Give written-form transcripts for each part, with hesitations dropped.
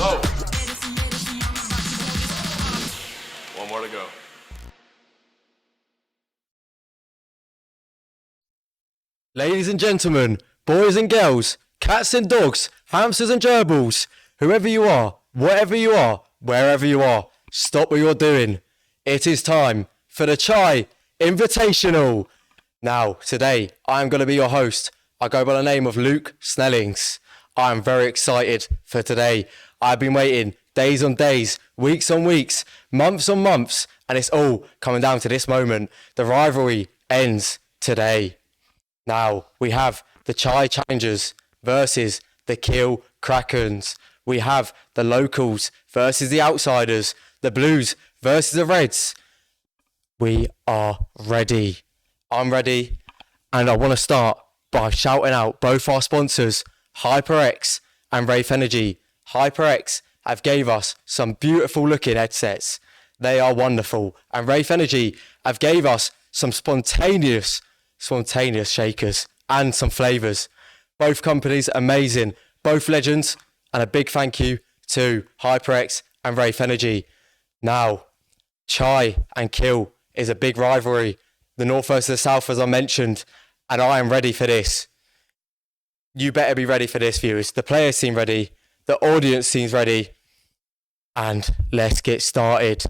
Go. One more to go. Ladies and gentlemen, boys and girls, cats and dogs, hamsters and gerbils, whoever you are, whatever you are, wherever you are, stop what you're doing. It is time for the Chai Invitational. Now, today, I am going to be your host. I go by the name of Luke Snellings. I am very excited for today. I've been waiting days on days, weeks on weeks, months on months, and it's all coming down to this moment. The rivalry ends today. Now, we have the Chai Challengers versus the Keele Krakens. We have the locals versus the outsiders, the blues versus the reds. We are ready. I'm ready, and I want to start by shouting out both our sponsors, HyperX and Wraith Energy. HyperX have gave us some beautiful looking headsets. They are wonderful. And Wraith Energy have gave us some spontaneous shakers and some flavours. Both companies amazing, both legends, and a big thank you to HyperX and Wraith Energy. Now, Chai and Keele is a big rivalry. The North versus the South, as I mentioned, and I am ready for this. You better be ready for this, viewers. The players seem ready, the audience seems ready, and let's get started.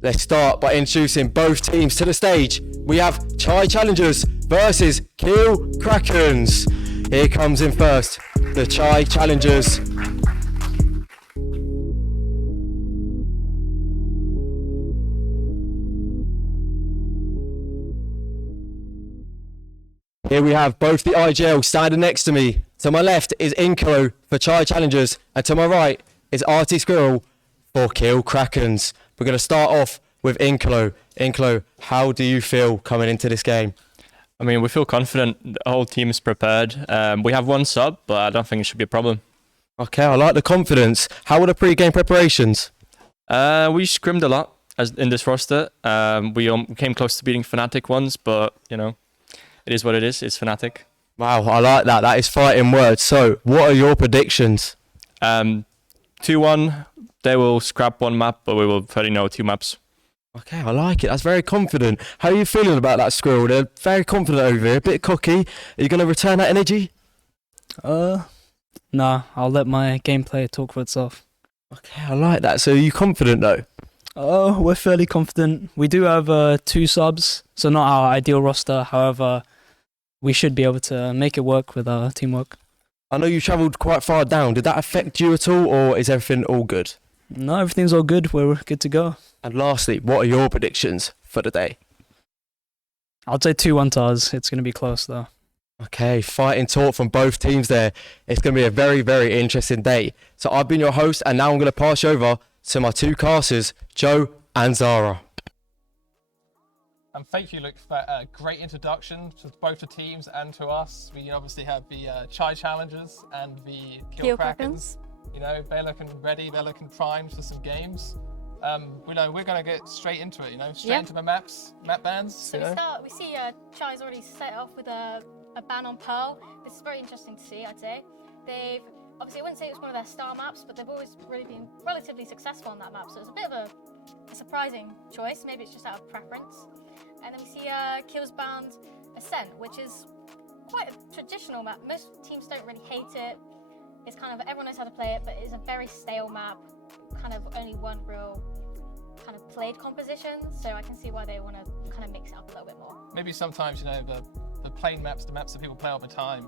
Let's start by introducing both teams to the stage. We have Chai Challengers versus Keele Krakens. Here comes in first, the Chai Challengers. Here we have both the IGL standing next to me. To my left is Inklo for Chai Challengers, and to my right is Artie Squirrel for Keele Krakens. We're going to start off with Inklo. Inklo, how do you feel coming into this game? I mean, we feel confident. The whole team is prepared. We have one sub, but I don't think it should be a problem. Okay, I like the confidence. How were the pre-game preparations? We scrimmed a lot in this roster. We came close to beating Fnatic once, but, you know, it is what it is. It's Fnatic. Wow, I like that. That is fighting words. So, what are your predictions? 2-1. They will scrap one map, but we will fairly know 2 maps. Okay, I like it. That's very confident. How are you feeling about that, Squirrel? They're very confident over here, a bit cocky. Are you going to return that energy? Nah, I'll let my gameplay talk for itself. Okay, I like that. So, are you confident though? We're fairly confident. We do have 2 subs, so not our ideal roster. However, we should be able to make it work with our teamwork. I know you travelled quite far down. Did that affect you at all, or is everything all good? No, everything's all good. We're good to go. And lastly, what are your predictions for the day? I'll say 2-1 to us. It's going to be close though. Okay, fighting talk from both teams there. It's going to be a very, very interesting day. So I've been your host, and now I'm going to pass you over to my 2 casters, Joe and Zara. And thank you, Luke, for a great introduction to both the teams and to us. We obviously have the Chai Challengers and the Keele Krakens. You know, they're looking ready, they're looking primed for some games. We're going to get straight into it, straight into the map bans. So we see Chai's already set off with a ban on Pearl. This is very interesting to see, I'd say. They've, obviously I wouldn't say it was one of their star maps, but they've always really been relatively successful on that map, so it's a bit of a surprising choice. Maybe it's just out of preference. And then we see Keele's banned Ascent, which is quite a traditional map. Most teams don't really hate it. It's kind of, everyone knows how to play it, but it's a very stale map, kind of only one real kind of played composition, so I can see why they want to kind of mix it up a little bit more. Maybe sometimes, the plain maps, the maps that people play all the time,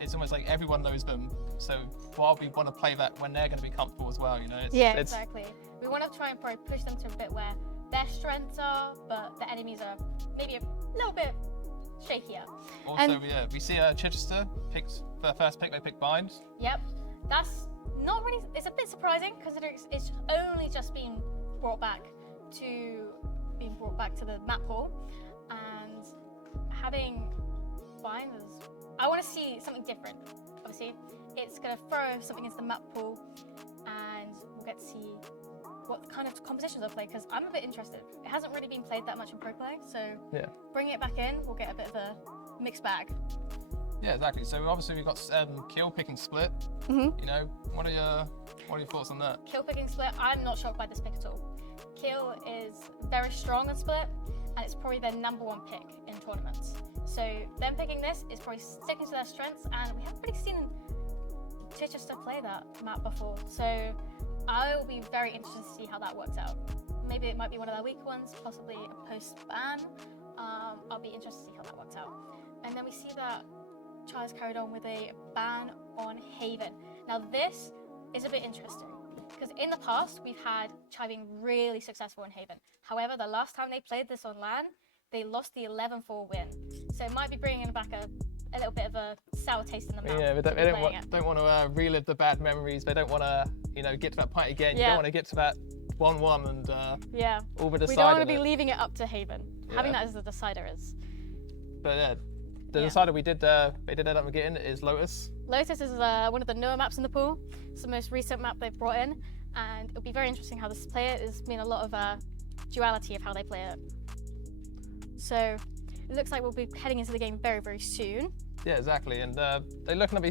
it's almost like everyone knows them, so while we want to play that when they're going to be comfortable as well, Yeah, exactly. we want to try and probably push them to a bit where their strengths are, but the enemies are maybe a little bit shakier. Also, And- yeah, we see Chichester picked for the first pick. They picked Bind. Yep, that's not really. It's a bit surprising considering it's only just been brought back to the map pool, and having Bind is. I want to see something different. Obviously, it's gonna throw something into the map pool, and we'll get to see what kind of compositions I'll play because I'm a bit interested. It hasn't really been played that much in pro play, so Yeah. bringing it back in, we'll get a bit of a mixed bag. Yeah, exactly. So obviously we've got Keele picking Split. Mhm. You know, what are your thoughts on that? Kill picking Split, I'm not shocked by this pick at all. Kill is very strong on Split, and it's probably their #1 pick in tournaments. So them picking this is probably sticking to their strengths, and we haven't really seen Chichester play that map before. So I will be very interested to see how that works out. Maybe it might be one of their weak ones, possibly a post-ban. I'll be interested to see how that works out. And then we see that Charles carried on with a ban on Haven. Now this is a bit interesting because in the past we've had Chai being really successful in Haven. However, the last time they played this on LAN, they lost the 11-4 win. So it might be bringing back a little bit of a sour taste in the mouth. Yeah, but to they be playing it. don't want to relive the bad memories. They don't want to, get to that point again. You Yeah. don't want to get to that 1-1 and Yeah, all the we don't want to decider. be leaving it up to Haven. Having Yeah. that as the decider is. But yeah, the Yeah. decider they did end up getting is Lotus. Lotus is one of the newer maps in the pool. It's the most recent map they've brought in, and it'll be very interesting how this play it. There's been a lot of duality of how they play it. So it looks like we'll be heading into the game very, very soon. Yeah, exactly. And they're looking at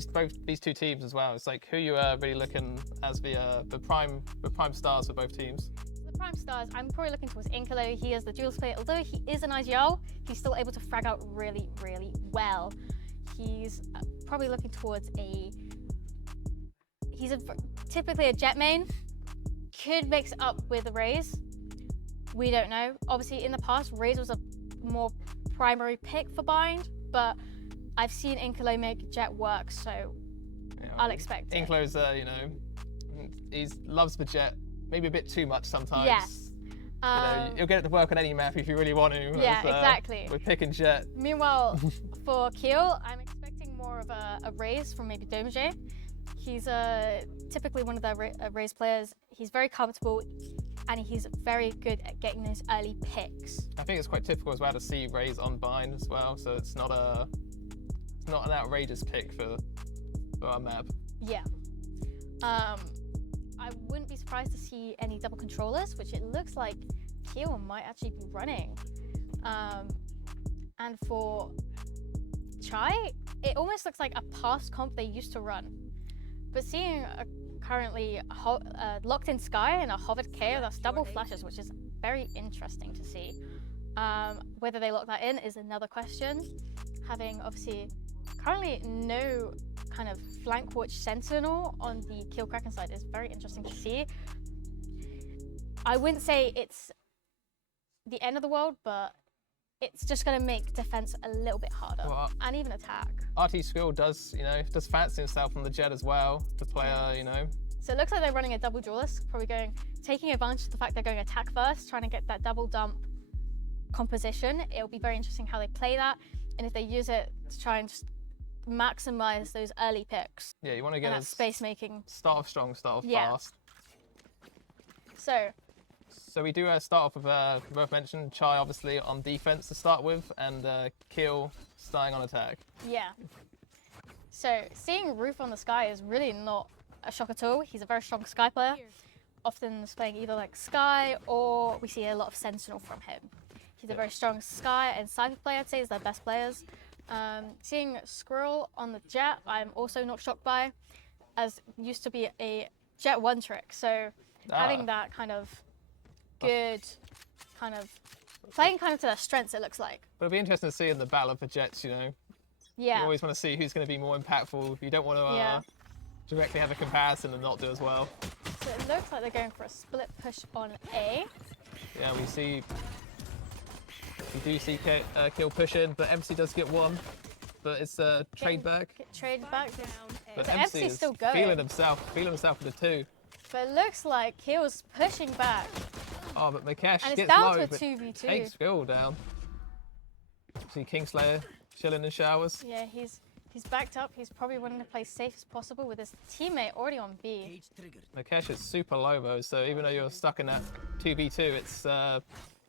these two teams as well. It's like who you are really looking as the prime stars for both teams. The prime stars, I'm probably looking towards Inkalo. He is the dual player. Although he is an IGL, he's still able to frag out really, really well. He's probably looking towards typically a jet main. Could mix up with a Raze. We don't know. Obviously, in the past, Raze was a more primary pick for Bind, but I've seen Inkalo make jet work, so I'll expect it. Inklo's, he loves the jet, maybe a bit too much sometimes. Yes. You'll get it to work on any map if you really want to. Yeah, exactly. We're picking jet. Meanwhile, for Keele, I'm expecting more of a Raze from maybe Domije. He's typically one of the Raze players. He's very comfortable, and he's very good at getting those early picks. I think it's quite typical as well to see Raze on Bind as well, so it's not an outrageous pick for our map. Yeah. I wouldn't be surprised to see any double controllers, which it looks like Keele might actually be running. And for Chai, it almost looks like a past comp they used to run. But seeing currently locked in Sky and a hovered KO, that's double flashes, which is very interesting to see. Whether they lock that in is another question. Having obviously currently no kind of flank watch sentinel on the Keele Kraken side is very interesting to see. I wouldn't say it's the end of the world, but it's just going to make defense a little bit harder, and even attack. RT Skill does fancy himself on the jet as well to play So it looks like they're running a double duelist, probably taking advantage of the fact they're going attack first, trying to get that double dump composition. It'll be very interesting how they play that, and if they use it to try and just maximize those early picks. Yeah, you want to get that space making. Start off strong, start off Yeah. fast. So we do start off with worth mentioning Chai obviously on defense to start with, and Keele starting on attack. yeah. So seeing Roof on the Sky is really not a shock at all. He's a very strong Sky player, often playing either like Sky or we see a lot of Sentinel from him. He's a very strong Sky and Cypher player, I'd say, is their best players. Seeing Squirrel on the Jet, I'm also not shocked by, as used to be a Jet 1 trick. So having that kind of good, playing kind of to their strengths, it looks like. But it'll be interesting to see in the battle of the Jets, Yeah. You always want to see who's going to be more impactful. You don't want to directly have a comparison and not do as well. So it looks like they're going for a split push on A. Yeah, we do see Keele pushing, but MC does get one. But it's trade back. Trade back. But So MC MC's is still going. feeling himself with the two. But it looks like Keele's pushing back. Oh, but Makash And it's gets down low, to a but 2v2. takes Phil down. See Kingslayer chilling in showers. Yeah, he's backed up. He's probably wanting to play safe as possible with his teammate already on B. Makash is super low though, so even though you're stuck in that 2v2, it's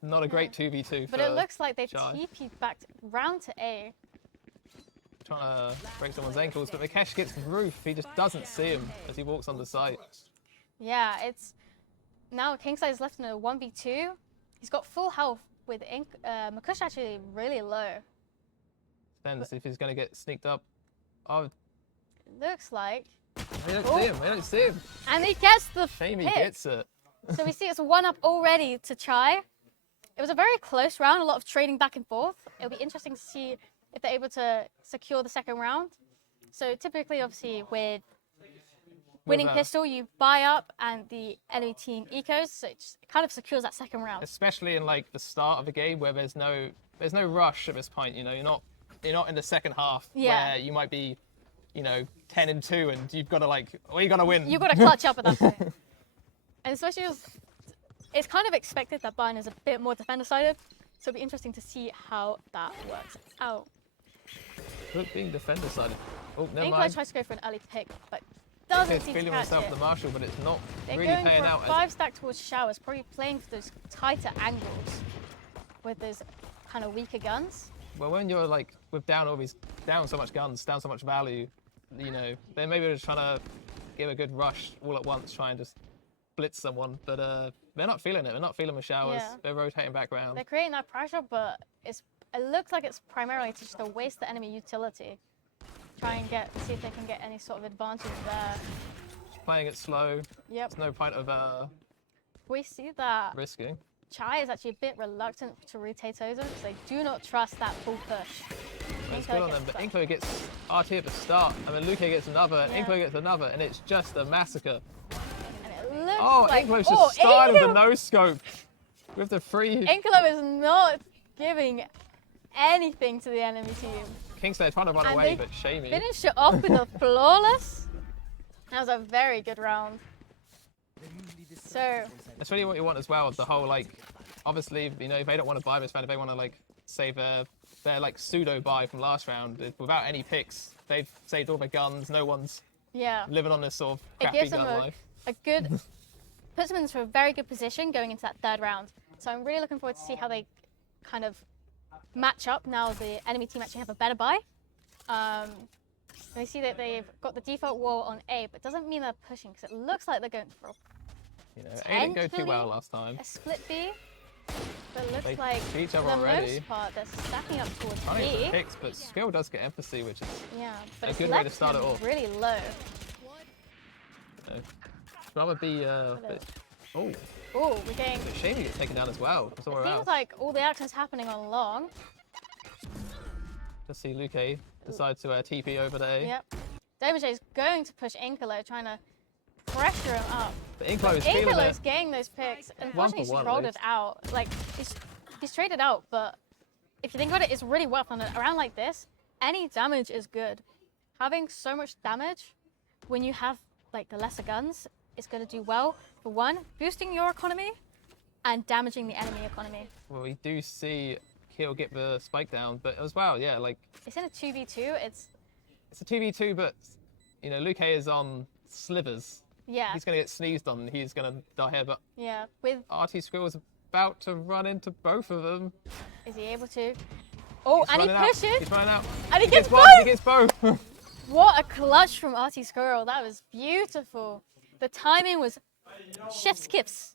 not a great 2v2 But for it looks like they've Shy. TP'd back round to A. Trying to break someone's ankles, but Makash gets the roof. He just doesn't see him as he walks on the site. Yeah, it's now Kingslayer's left in a 1v2. He's got full health with Makush actually really low. Depends if he's going to get sneaked up. Oh, Looks like. they don't see him. They don't see him. And he gets the Shame he pick. gets it. So we see it's 1-up already to Chai. It was a very close round, a lot of trading back and forth. It'll be interesting to see if they're able to secure the second round. So typically, obviously, with winning pistol, you buy up and the enemy team ecos, so it kind of secures that second round. Especially in like the start of a game where there's no rush at this point. You know, you're not in the second half where you might be, 10-2 and you've got to you got to win. You've got to clutch up at that point. And especially as it's kind of expected that Bayern is a bit more defender-sided, so it'll be interesting to see how that works out. Look, being defender-sided. Oh, never Inkler mind. tries to go for an early pick, but doesn't He's seem to feeling catch himself it. the Marshall, but it's not They're really going paying for out. a 5-stack towards Showers, probably playing for those tighter angles with those kind of weaker guns. Well, when you're down so much guns, down so much value, then maybe they're just trying to give a good rush all at once, try and just blitz someone. But they're not feeling it. They're not feeling the Showers. Yeah. They're rotating back around. They're creating that pressure, but it looks like it's primarily to just to waste the enemy utility. Try and see if they can get any sort of advantage there. Playing it slow. Yep. There's no point of We see that risking. Chai is actually a bit reluctant to rotate over because they do not trust that full push. It's Inkler good on gets them, but back. Inkler gets RT at the start, and then Luke gets another, and Yeah. Inkler gets another, and it's just a massacre. And it looks Oh, like Inkler's just started with the Inkler- no scope with the free. Inkler is not giving anything to the enemy team. Kingslayer trying to run And away, they but shamey. Finish it off with a flawless. That was a very good round. So That's really what you want as well. The whole obviously, if they don't want to buy this round, if they want to save their pseudo buy from last round without any picks, they've saved all their guns. No one's yeah, living on this sort of it crappy gives them gun life. a good, puts them into a very good position going into that third round. So I'm really looking forward to see how they kind of match up now. The enemy team actually have a better buy. We see that they've got the default wall on A, but doesn't mean they're pushing because it looks like they're going for A didn't go too well last time. a split B. But it looks They like see each for other the already. most part they're stacking up towards Trying to get B. some picks, but skill does get empathy, which is Yeah, but a it's good way to left start him it off. really low. rather be oh, Oh, we're getting. but Shamey gets taken down as well from somewhere It seems else. like all the action's happening on long. Just see Luke decide to TP over there. Yep. Domager is going to push Inkolo, trying to pressure him up. But Inklo is feeling Inkolo's it. getting those picks. One Unfortunately, for he's one, rolled Luke. it out. Like, he's traded out, but if you think about it, it's really worth on it. Around like this, any damage is good. Having so much damage when you have the lesser guns is going to do well. For one, boosting your economy and damaging the enemy economy. Well, we do see Keele get the spike down, but as well, yeah, It's in a 2v2. It's it's a 2v2, but Luke is on slivers. yeah, He's going to get sneezed on and he's going to die here, but yeah. With RT Squirrel is about to run into both of them. is he able to? Oh, and he Running out. pushes. He's running out. And he gets one. both! He gets both. What a clutch from RT Squirrel. That was beautiful. The timing was chef's kiss.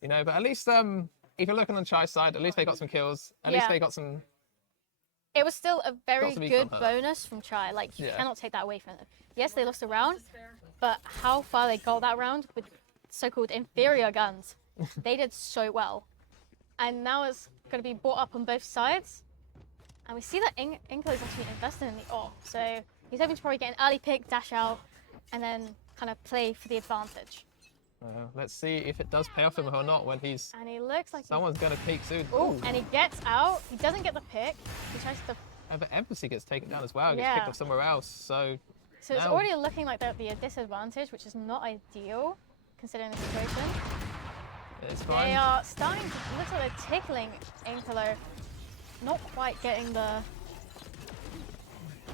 But at least if you're looking on Chai's side, at least they got some kills. At least Yeah. they got some. It was still a very some econ good hurt. bonus from Chai. You Yeah. cannot take that away from them. Yes, they lost a round, but how far they got that round with so-called inferior guns, they did so well. And now it's going to be brought up on both sides. And we see that Inkle is actually invested in the off. So he's hoping to probably get an early pick, dash out, and then kind of play for the advantage. Let's see if it does pay off him or not when he's. And he looks like Someone's going to peek soon. Oh, and he gets out. He doesn't get the pick. He tries to. And the embassy gets taken down as well. Gets Yeah. picked off somewhere else. So So it's now- already looking like they're at the disadvantage, which is not ideal. considering the situation. It's fine. They are starting to look like they're tickling Inkolo. Not quite getting the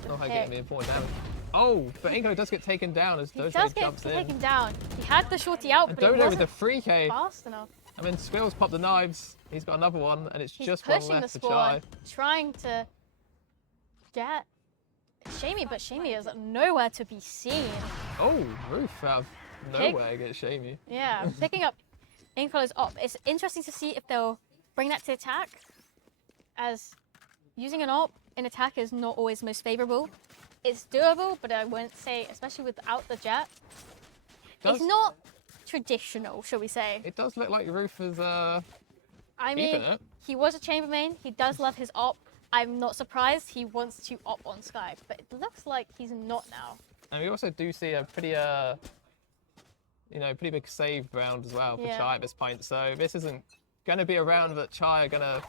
Not pick. getting the important damage. Oh, but Inkolo does get taken down as He Dojo does get jumps in. taken down. He had the shorty out, And but he Dodo with wasn't the free K. fast enough. I mean, Squirrel's popped the knives. He's got another one, and it's He's just one pushing the left for spawn, Chai. trying to get Shamey, but Shamey is nowhere to be seen. Oh, Roof out of nowhere gets Shamey. Yeah, picking up Inkolo's op. It's interesting to see if they'll bring that to attack, as using an op in attack is not always most favorable. It's doable, but I wouldn't say, especially without the jet, it's not traditional, shall we say. It does look like Roof is I keeping mean, it. he was a chambermain. He does love his op. I'm not surprised he wants to op on Sky, but it looks like he's not now. And we also do see a pretty, pretty big save round as well for Yeah. Chai at this point. So this isn't going to be a round that Chai are going to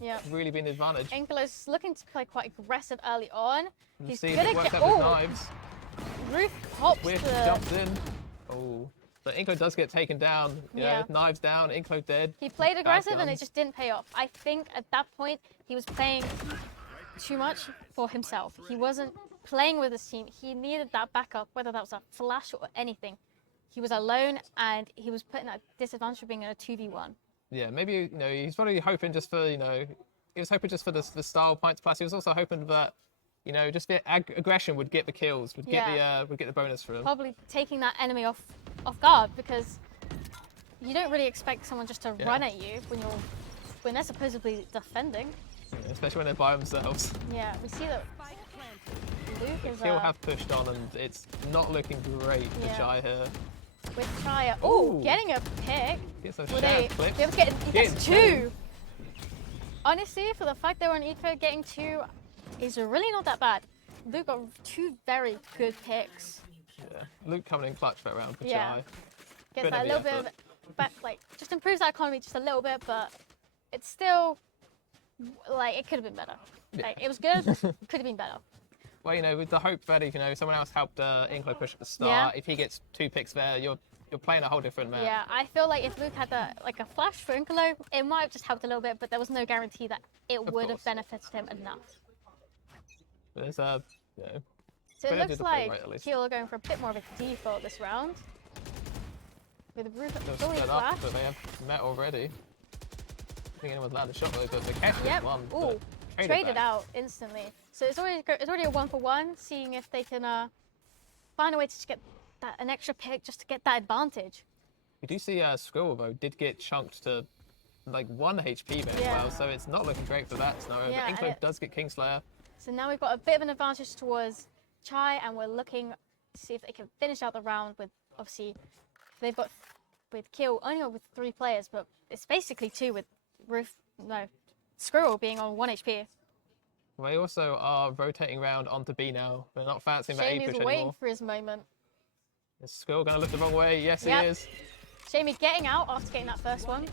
Yeah. really be in advantage. Inkolo's looking to play quite aggressive early on. You He's see if gonna it works get. out with Oh, knives. Roof pops Whiff the. jumps in. Oh. But Inklo does get taken down. You Yeah. know, knives down, Inklo dead. He played Bad aggressive and it guns. just didn't pay off. I think at that point he was playing too much for himself. He wasn't playing with his team. He needed that backup, whether that was a flash or anything. He was alone and he was put in a disadvantage of being in a 2v1. Yeah, maybe, he's probably hoping just for, he was hoping just for the style points. Plus, he was also hoping that, just the aggression would get the kills, would get the bonus for him. Probably taking that enemy off guard, because you don't really expect someone just to run at you when they're supposedly defending. Yeah, especially when they're by themselves. Yeah, we see that Luke is Keele have pushed on, and it's not looking great for Yeah. Chai here. with Chaya. Oh, Ooh. getting a pick. Gets those Were shaft they clips. able to get? He Getting gets two. two. Honestly, for the fact they were on eco, getting two is really not that bad. Luke got two very good picks. Yeah. Luke coming in clutch for that round for Yeah. Chai. Gets Good that heavy little bit effort. of back, just improves that economy just a little bit, but it's still it could have been better. Yeah. It was good, could have been better. Well, with the hope that if someone else helped Inklo push at the start, Yeah. if he gets 2 picks there, you're playing a whole different map. Yeah, I feel like if Luke had a flash for Inkolo, it might have just helped a little bit, but there was no guarantee that it would have course. benefited him enough. There's So Better it do looks the play like right, at least. Keele are going for a bit more of a default this round. With the roof they'll fully split up, flash. but they have met already. I think anyone's landed a shot though, but the catch Yep. is one. Ooh, but traded back. out instantly. So it's already a 1-for-1, seeing if they can find a way to just get an extra pick just to get that advantage. We do see Squirrel though did get chunked to 1 HP there Yeah. as well, so it's not looking great for that scenario. Yeah, but and Inklo it- does get Kingslayer. So now we've got a bit of an advantage towards Chai, and we're looking to see if they can finish out the round with, obviously, they've got with Keele only with 3 players, but it's basically 2 with Squirrel being on 1 HP. They also are rotating around onto B now. They're not fancying that A Shamey's push waiting anymore. for his moment. Is Squirrel going to look the wrong way? Yes, Yep. he is. Shamey getting out after getting that first one.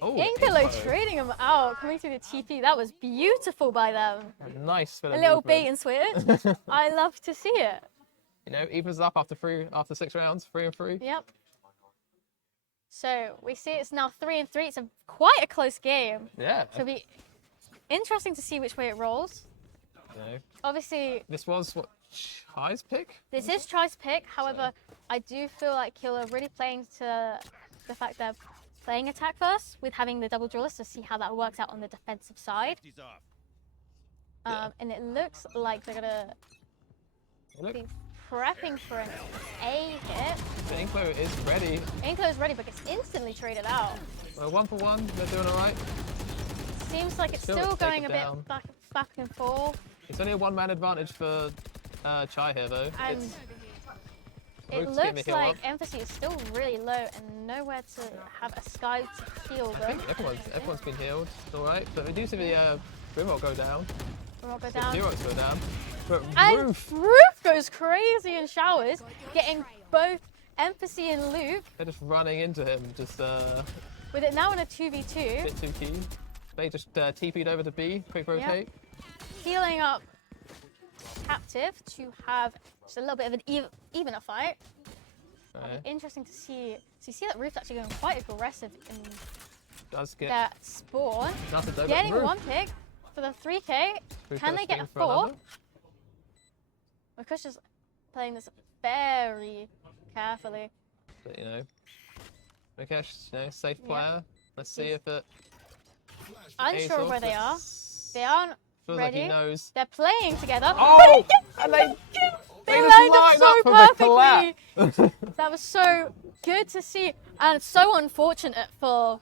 Oh, Inkolo trading him out, coming through the TP. That was beautiful by them. Nice bit A of little movement. bait and switch. I love to see it. Evens up after 6 rounds, 3 and 3. Yep. So we see it's now 3 and 3. It's quite a close game. Yeah. So it'll be interesting to see which way it rolls. Obviously, This was what Chai's pick. this is Chai's pick. However, I do feel like Keele are really playing to the fact they're playing attack first with having the double duelist to see how that works out on the defensive side. And it looks like they're gonna Look, be prepping for an A hit. the Inklo is ready. Inklo's ready, but gets instantly traded out. Well, 1 for 1. They're doing all right. Seems like it's Still still take going it a down. bit back and forth. It's only a 1-man advantage for Chai here, though. And It's it Roof's getting looks the heal like up. emphasis is still really low and nowhere to have a Sky to heal I them. think everyone's been healed. All right, but we do see the Grimrock go down. We'll go The down. Xerox go down. But And Roof, Roof goes crazy in showers, getting both Empathy and Luke, they're just running into him. Just with it now in a 2v2, bit too keen. They just TP'd over to B. Quick rotate. healing up Captive to have just a little bit of an evener fight. It'll be interesting to see. So you see that Roof's actually going quite aggressive in Does get that spawn. nothing though. Getting but one pick for the 3K. Roof Can goes they get a swing for 4? another. Mikush is playing this very carefully. But, you know, Mikesh, you know, safe Yeah. player. Let's see if it. Unsure pays of where off. they are. It's- They aren't Feels like he ready. knows. They're playing together. Oh! And they They just lined up line so for the perfectly. That was so good to see, and so unfortunate for.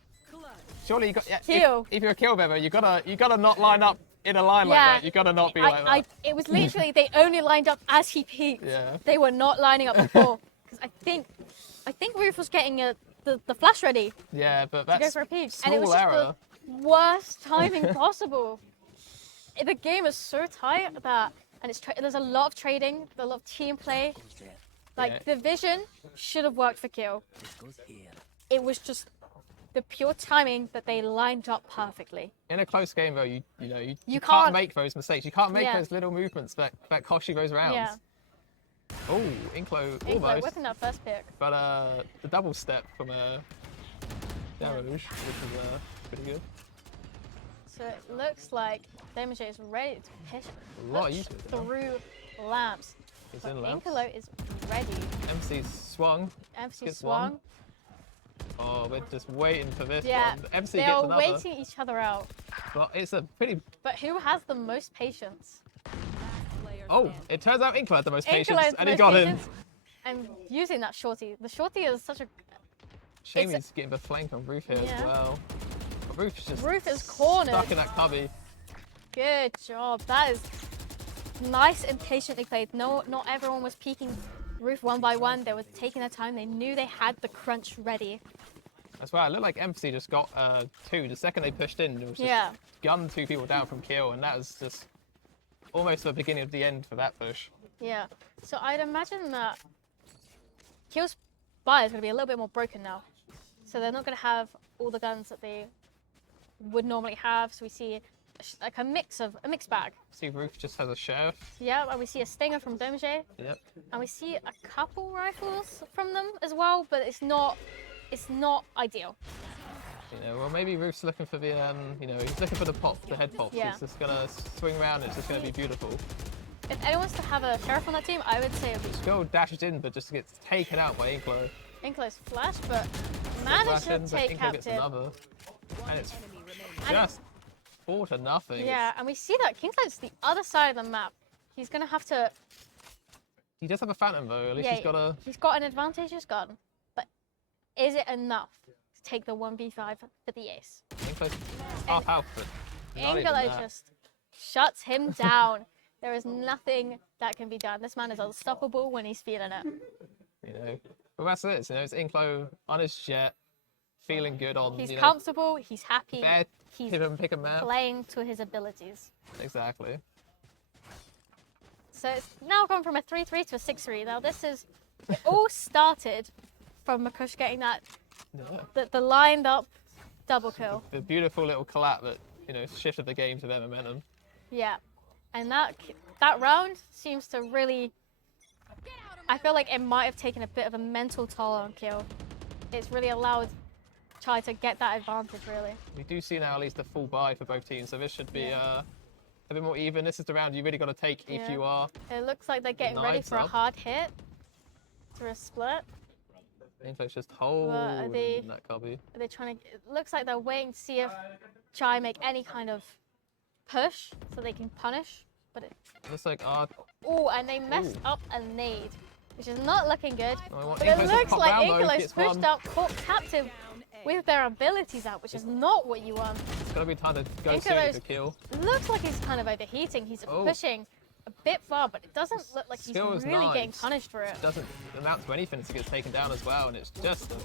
Surely you got. Yeah, Keele. if you're a Keele member, you gotta not line up in a line like that. You gotta not be like that. It was literally they only lined up as he peeked. Yeah. They were not lining up before. 'Cause I think Roof was getting the flash ready Yeah, but to go that's for a peek, small and it was just error. the worst timing possible. The game is so tight that, and there's a lot of trading, a lot of team play. Like Yeah. the vision should have worked for Keele. It was just the pure timing that they lined up perfectly. In a close game, though, you You can't can't- make those mistakes. You can't make Yeah. those little movements that cost you those rounds. Yeah. Oh, Inklo Inklo almost. whipping that first pick. But the double step from Damage, which is pretty good. So it looks like Damage is ready to push A lot of usage, huh? through lamps. He's But in lamps. Inklo is ready. MC's swung. MC Gets swung. one. Oh, we're just waiting for this Yeah, one. MC they gets are another. waiting each other out. But it's a pretty. But who has the most patience? Oh, it turns out Inklo had the most Inklo patience, has the and he most got patience. him. And using that shorty. The shorty is such a. Shame It's- he's getting the flank on Roof here Yeah. as well. But Roof's just Roof is cornered. stuck in that cubby. Good job. That is nice and patiently played. No, not everyone was peeking Roof one by one. They were taking their time. They knew they had the crunch ready. That's why it looked like MC just got 2. The second they pushed in, it was just Yeah. gunned 2 people down from Keele, and that was just almost the beginning of the end for that push. Yeah. So I'd imagine that Keele's buy is going to be a little bit more broken now. So they're not going to have all the guns that they would normally have. So we see like a mixed bag. See, Roof just has a sheriff. Yeah, and we see a stinger from Domje, Yep. and we see a couple rifles from them as well. But it's not ideal. You know, well, maybe Roof's looking for the, he's looking for the pop, the head pop. Yeah. He's just gonna swing around. It's just gonna be beautiful. If anyone's to have a sheriff on that team, I would say it would be Go dashes in, but just gets taken out by Inklo. Inklo's flash, but managed to Flashes, but take Inklo gets captive. another, and it's just 4-0. Yeah, and we see that Kingslade's the other side of the map. He's gonna have to. He does have a phantom though. At least Yeah, he's got a. He's got an advantageous gun, but is it enough to take the 1v5 for the ace? Inklo's half health, but not even Inklo that. just shuts him down. There is nothing that can be done. This man is unstoppable when he's feeling it. You know, but that's it. You know, it's Inklo on his jet, feeling good on. He's you know, comfortable. He's happy. Fair, He's pick a map. playing to his abilities. Exactly. So it's now gone from a 3-3 to a 6-3. Now this is it all started from Mikush getting that Yeah. the lined up double kill. The beautiful little collab that shifted the game to their momentum. Yeah, and that round seems to really. I feel like it might have taken a bit of a mental toll on Keele. It's really allowed Chai to get that advantage, really. We do see now at least a full buy for both teams, so this should be a bit more even. This is the round you really got to take if Yeah. you are. It looks like they're getting ready Knives for a up. hard hit through a split. Inklo's just holding that cubby. Are they trying to? It looks like they're waiting to see if Chai make any kind of push so they can punish. But it, Looks like oh, and they messed up a nade, which is not looking good. Oh, But it Inklo's just looks popped like round, though, Inklo's gets pushed one. up, caught captive with their abilities out, which is not what you want. It's gonna be time to go Inklo's- soon to kill. Looks like he's kind of overheating. He's Oh. pushing a bit far, but it doesn't look like he's Skill is really getting nice. punished for it. Doesn't amount to anything as it gets taken down as well, and it's just a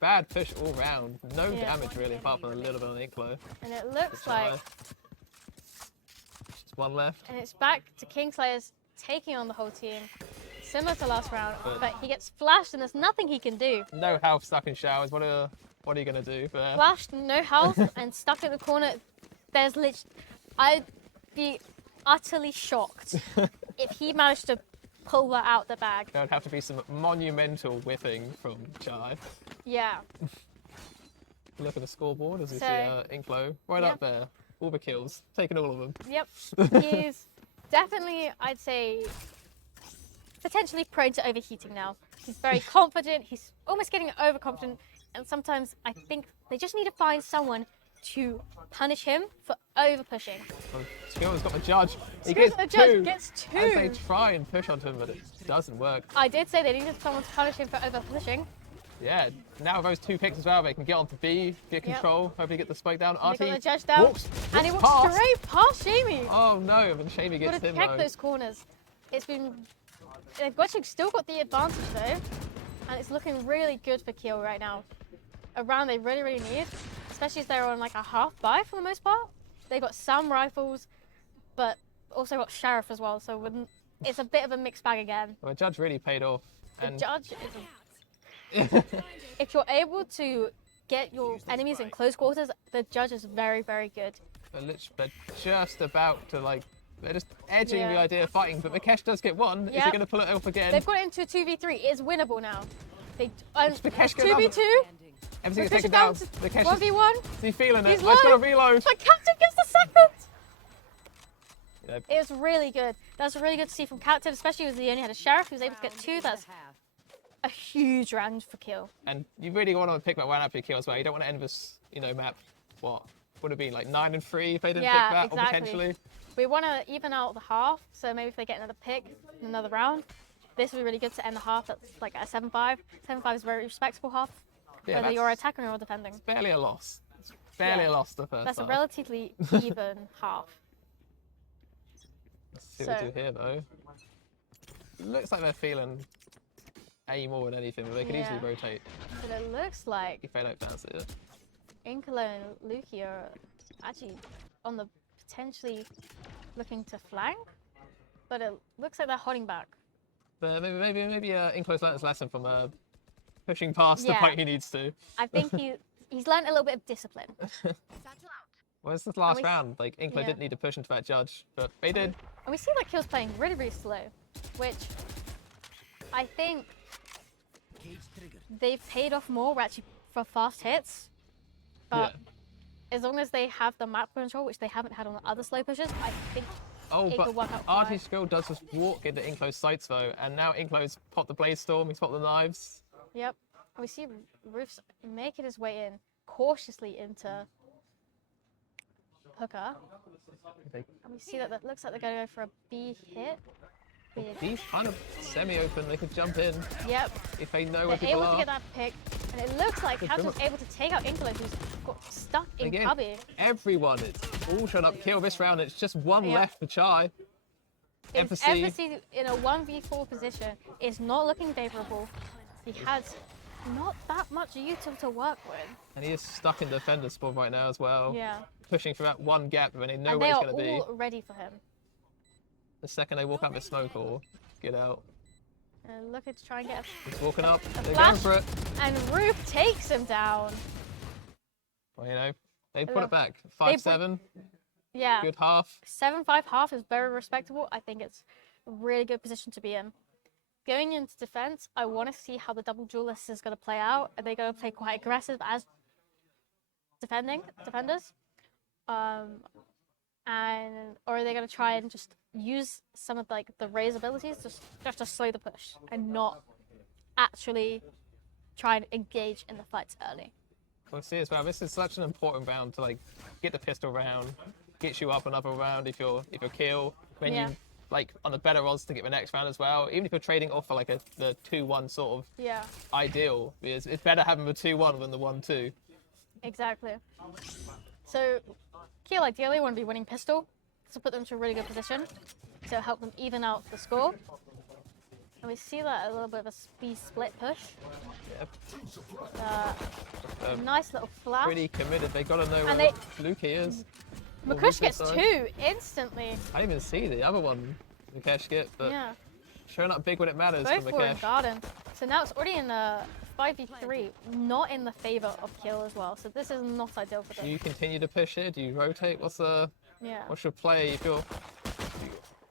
bad push all round. No Yeah. damage really, apart from a little bit on Inklo. And it looks Chai. like, Just one left. and it's back to Kingslayers taking on the whole team, similar to last round. But he gets flashed, and there's nothing he can do. No health, stuck in showers. What are you gonna do there? Flashed, no health, and stuck in the corner. There's literally, I'd be utterly shocked if he managed to pull that out the bag. There would have to be some monumental whiffing from Chai. Yeah. Look at the scoreboard as we So- see Inklo right Yep. up there. All the kills, taking all of them. Yep. He's definitely, I'd say, potentially prone to overheating now. He's very confident. He's almost getting overconfident. And sometimes I think they just need to find someone to punish him for over pushing. Skill's got the judge. He Skill's gets got the judge, two. gets two. As they try and push onto him, but it doesn't work. I did say they needed someone to punish him for over pushing. Yeah, now with those 2 picks as well, they can get onto B, get control, hopefully get the spike down. They got RT the judge down, walks and he walks past. straight past Shamey. Oh no, and Shamey gets Got to him check though. those corners. It's been, they've actually still got the advantage though, and it's looking really good for Keele right now. A round they really, really need, especially as they're on like a half buy for the most part. They've got some rifles, but also got Sheriff as well, so it's a bit of a mixed bag again. Well, the judge really paid off. The And judge is if you're able to get your enemies in close quarters, the judge is very, very good. they're just about to like, they're just edging the Yeah. idea of fighting, but Mikesh does get one. Is he Yep. going to pull it off again? They've got it into a 2v3. It's winnable now. They Mikesh going up? 2v2. Everything Push gets taken it down down. to Mikesh 1v1. is he feeling it? He's I've got to low. reload. But Captain gets the second. Yeah. It was really good. That's really good to see from Captain, especially as he only had a Sheriff. He was able to get 2. That's a huge round for Keele. And you really want to pick that one up for your kill as well. You don't want to end this, map, what would have been like 9-3 if they didn't Yeah, pick that, exactly. or potentially. We want to even out the half, so maybe if they get another pick in another round, this would be really good to end the half. That's like at 7-5. 7-5 is a very respectable half, Yeah, whether that's you're attacking or defending. barely a loss. It's barely Yeah. a loss the first That's a half. relatively even half. Let's see what we so- do here though. Looks like they're feeling A more than anything, but they could easily Yeah. rotate But it looks like if they don't fancy it. Inkolo and Luki are actually on the potentially looking to flank, but it looks like they're holding back. But maybe Inklo's learned his lesson from pushing past the Yeah. point he needs to. I think he's learned a little bit of discipline. Well, this is the last we- round. Like Inklo yeah. didn't need to push into that judge, but they did. And we see that Keele's playing really, really slow, which I think they've paid off more actually for fast hits. But as long as they have the map control, which they haven't had on the other slow pushes, I think Oh, it but could work out RT fine. Skill does just walk into Inklo's sights though, and now Inklo's popped the Blaze Storm, he's popped the knives. Yep. And we see Roof's making his way in cautiously into Hooker. They- And we see that looks like they're going to go for a B hit. With, He's kind of semi-open, they could jump in yep. if they know where They're people able to are. get that pick. And it looks like Good Captain's job. able to take out Inkolo, who's got stuck in Again, cubby. everyone is all trying to kill this round. It's just one Yep. left for Chai. His Empathy. empathy in a 1v4 position is not looking favourable. He has not that much util to work with. And he is stuck in defender spot right now as well. Yeah. Pushing for that one gap when they know And where they it's are going to be. all ready for him. The second they walk out with smoke or get out. And looking to try and get He's walking up. They're flash. going for it. and Roof takes him down. Well, they put Look, it back. they 5-7. Yeah. Good half. 7-5 half is very respectable. I think it's a really good position to be in. Going into defense, I want to see how the double duelist is going to play out. Are they going to play quite aggressive as defenders? Or are they going to try and just use some of like the Raze abilities just to slow the push and not actually try and engage in the fights early? We'll see as well. This is such an important round to like get the pistol round, get you up another round if you're Keele. When Yeah. you like on the better odds to get the next round as well. Even if you're trading off for like the 2-1 sort of Yeah, ideal, because it's better having the 2-1 than the 1-2. exactly. So Keele ideally want to be winning pistol to put them to a really good position to help them even out the score. And we see that a little bit of a speed split push. Yep. Nice little flash. Pretty committed. They got to know And where Luke is. Makush gets side. 2 instantly. I didn't even see the other one Mukesh get, but Yeah, showing up big when it matters both for were in Mukesh. garden. So now it's already in a 5v3, not in the favor of Keele as well. So this is not ideal for Do them. you continue to push it? Do you rotate? What's Yeah. your play? If you're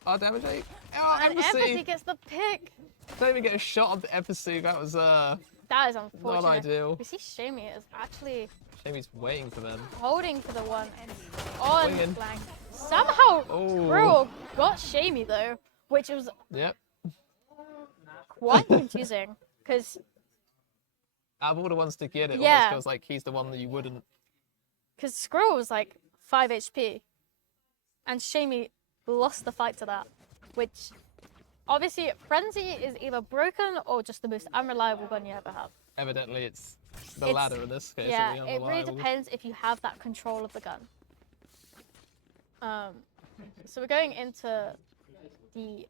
Oh, damage 8. Oh, And Embassy Embassy. gets the pick. Don't even get a shot on the Embassy. That was That is unfortunate. not ideal. We see Shamey is actually Shammy's waiting for them. holding for the one on Swinging. flank. Somehow Oh. Squirrel got Shamey though, which was Yep. quite confusing because Out of all the ones to get it, Yeah. almost feels like he's the one that you wouldn't. Squirrel was like 5 HP, and Shamey lost the fight to that, which obviously Frenzy is either broken or just the most unreliable gun you ever have. Evidently, it's the It's- latter in this case. Yeah, and the it really unreliable. depends if you have that control of the gun. So we're going into the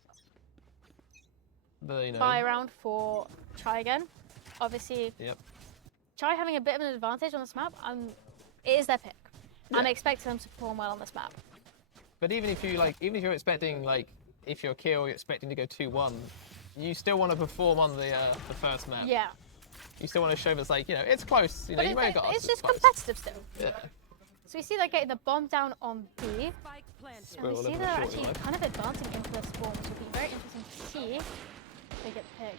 The, you know, buy round for Chai again. Obviously, Yep. Chai having a bit of an advantage on this map. It is their pick. I'm expecting them to perform well on this map. But even if you're expecting, like, if you're Keele, you're expecting to go 2-1, you still want to perform on the first map. Yeah, You still want to show us, like, you know, it's close. You know, but you may have got us, it's just close. competitive still. Yeah. So we see they're getting the bomb down on B, and we Squirrel see living they're a short actually life. kind of advancing into the spawns. It'll be very interesting to see if they get the pick.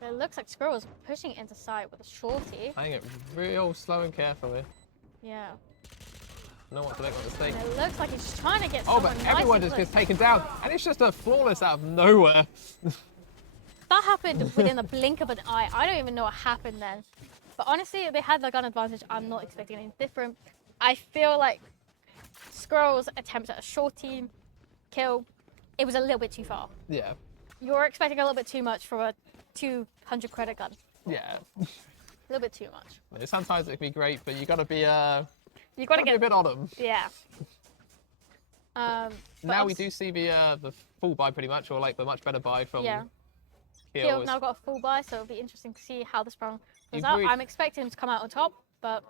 But it looks like Squirrel's pushing it into sight with a shorty. Playing it real slow and carefully. Yeah. No one to make a mistake. And it looks like he's trying to get Oh, someone but nice everyone and just close. gets taken down, and it's just a flawless out of nowhere. That happened within the blink of an eye. I don't even know what happened then. But honestly, they had the gun advantage. I'm not expecting anything different. I feel like Squirrel's attempt at a short team kill, it was a little bit too far. Yeah. You're expecting a little bit too much from a 200 credit gun. Yeah. A little bit too much. Sometimes it can be great, but you gotta be You gotta gotta be a get, bit on them. yeah. But Now we also- do see the full buy pretty much, or like the much better buy from Yeah. Keele. Keele is- now got a full buy, so it'll be interesting to see how this round goes You out. really- I'm expecting him to come out on top, but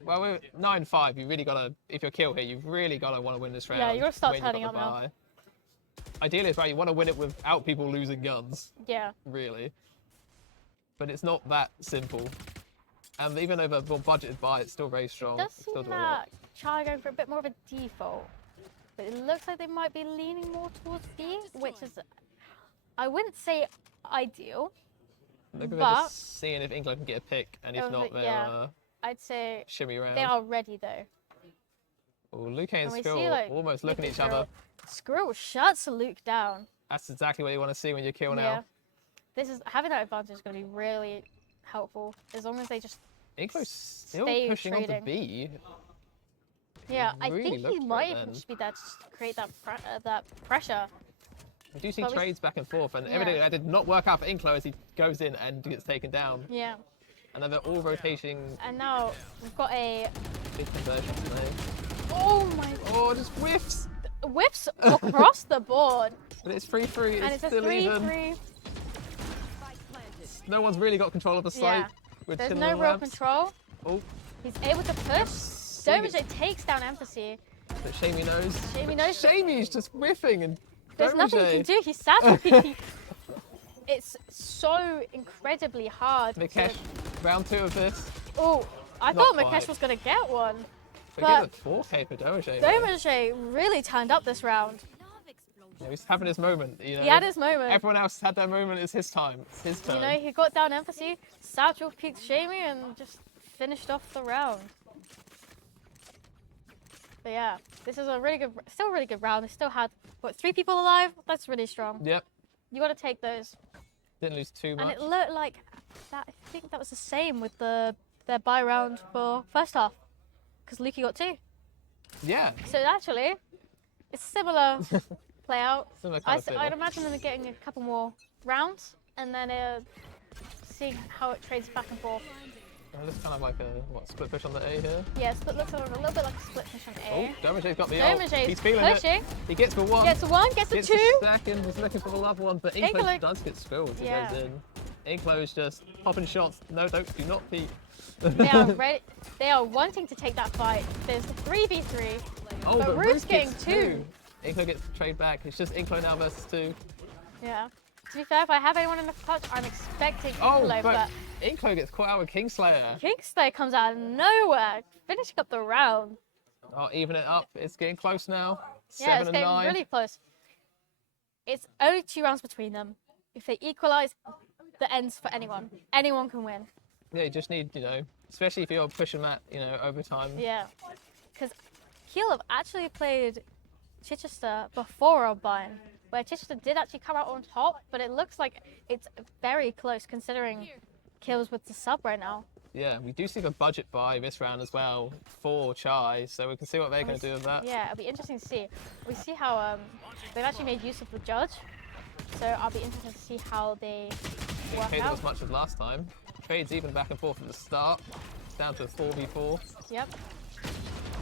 Well, we're 9-5. You really gotta, if you're Keele here, you've really gotta want to win this round. you gotta start when you've got turning the up now. buy. Ideally, it's right. You want to win it without people losing guns, yeah. really. But it's not that simple. And even over a more budgeted buy, it's still very strong. It does It's still seem doing a lot. that Chai are going for a bit more of a default, but it looks like they might be leaning more towards B, which is, I wouldn't say ideal. Maybe but- they're just seeing if England can get a pick, and if Oh, not, they'll yeah. I'd say shimmy around. they are ready though. Oh, Luke and And we Squirrel see like almost looking at Luke each and other. Squirrel shuts Luke down. That's exactly what you want to see when you're Keele Yeah. now. This is having that advantage is going to be really helpful as long as they just Inklo's still Stay pushing on to trading. B. yeah. I really think looked he for it might even then. just be there to just create that that pressure. We do see But we- trades back and forth, and Yeah. evidently that did not work out for Inklo as he goes in and gets taken down. Yeah. And then they're all rotating And now we've got a big conversions today. oh my Oh, just whiffs! whips across the board, But it's 3-3, and it's it's a still even. 3-3. No one's really got control of the site. Yeah. With There's Tin no Little real Labs. control. Oh, He's able to push. Domage takes down Empathy. but Shamey knows. Shamey But knows. Shamey's just whiffing and There's nothing he can do. He's saturated. It's so incredibly hard. Mikesh, round 2 of this. Oh, I Not thought quite. Mikesh was going to get one. But But- get a 4K for Domage. Domage really turned up this round. Yeah, he's having his moment, you know. He had his moment. Everyone else had their moment. It's his time. It's his turn. You know, he got down Empathy, satchel peeked Shamey, and just finished off the round. But yeah, this is a really good, still a really good round. They still had, what, 3 people alive? That's really strong. Yep. You got to take those. Didn't lose too And much. it looked like that. I think that was the same with their buy round for first half, because Lukey got 2. Yeah. So actually, it's similar play out. Similar kind of I'd feel. imagine them getting a couple more rounds and then seeing how it trades back and forth. Just kind of like a split push on the A here. Yes, but looks like a little bit like a split push on Oh, A. Domage's got the ult. Domage's He's feeling pushing. it. He gets for 1. Gets a 1, gets a Gets 2. the second. He's looking for the love one, but Inklo- Inklo does get spilled. He Yeah. goes in. Inklo's just popping shots. No, do not peek. They are ready. They are wanting to take that fight. There's the 3v3. Oh, but but Roof's Roof getting gets 2. Inklo gets trade back. It's just Inklo now versus 2. Yeah. To be fair, if I have anyone in the clutch, I'm expecting Oh, Inklo, but Inklo gets caught out with Kingslayer. Kingslayer comes out of nowhere, finishing up the round. Oh, even it up. It's getting close now. Yeah, 7 it's and getting 9. really close. It's only 2 rounds between them. If they equalize, the ends for anyone. Anyone can win. Yeah, you just need, especially if you're pushing that, overtime. Yeah. Because Keele have actually played Chichester before O'Brien, where Chichester did actually come out on top, but it looks like it's very close considering Keele's with the sub right now. Yeah, we do see the budget buy this round as well for Chai, so we can see what they're going to do with that. Yeah, it'll be interesting to see. We see how they've actually made use of the judge, so I'll be interested to see how they work Paid out. as much as last time. Trades even back and forth at the start. It's down to a 4v4. Yep.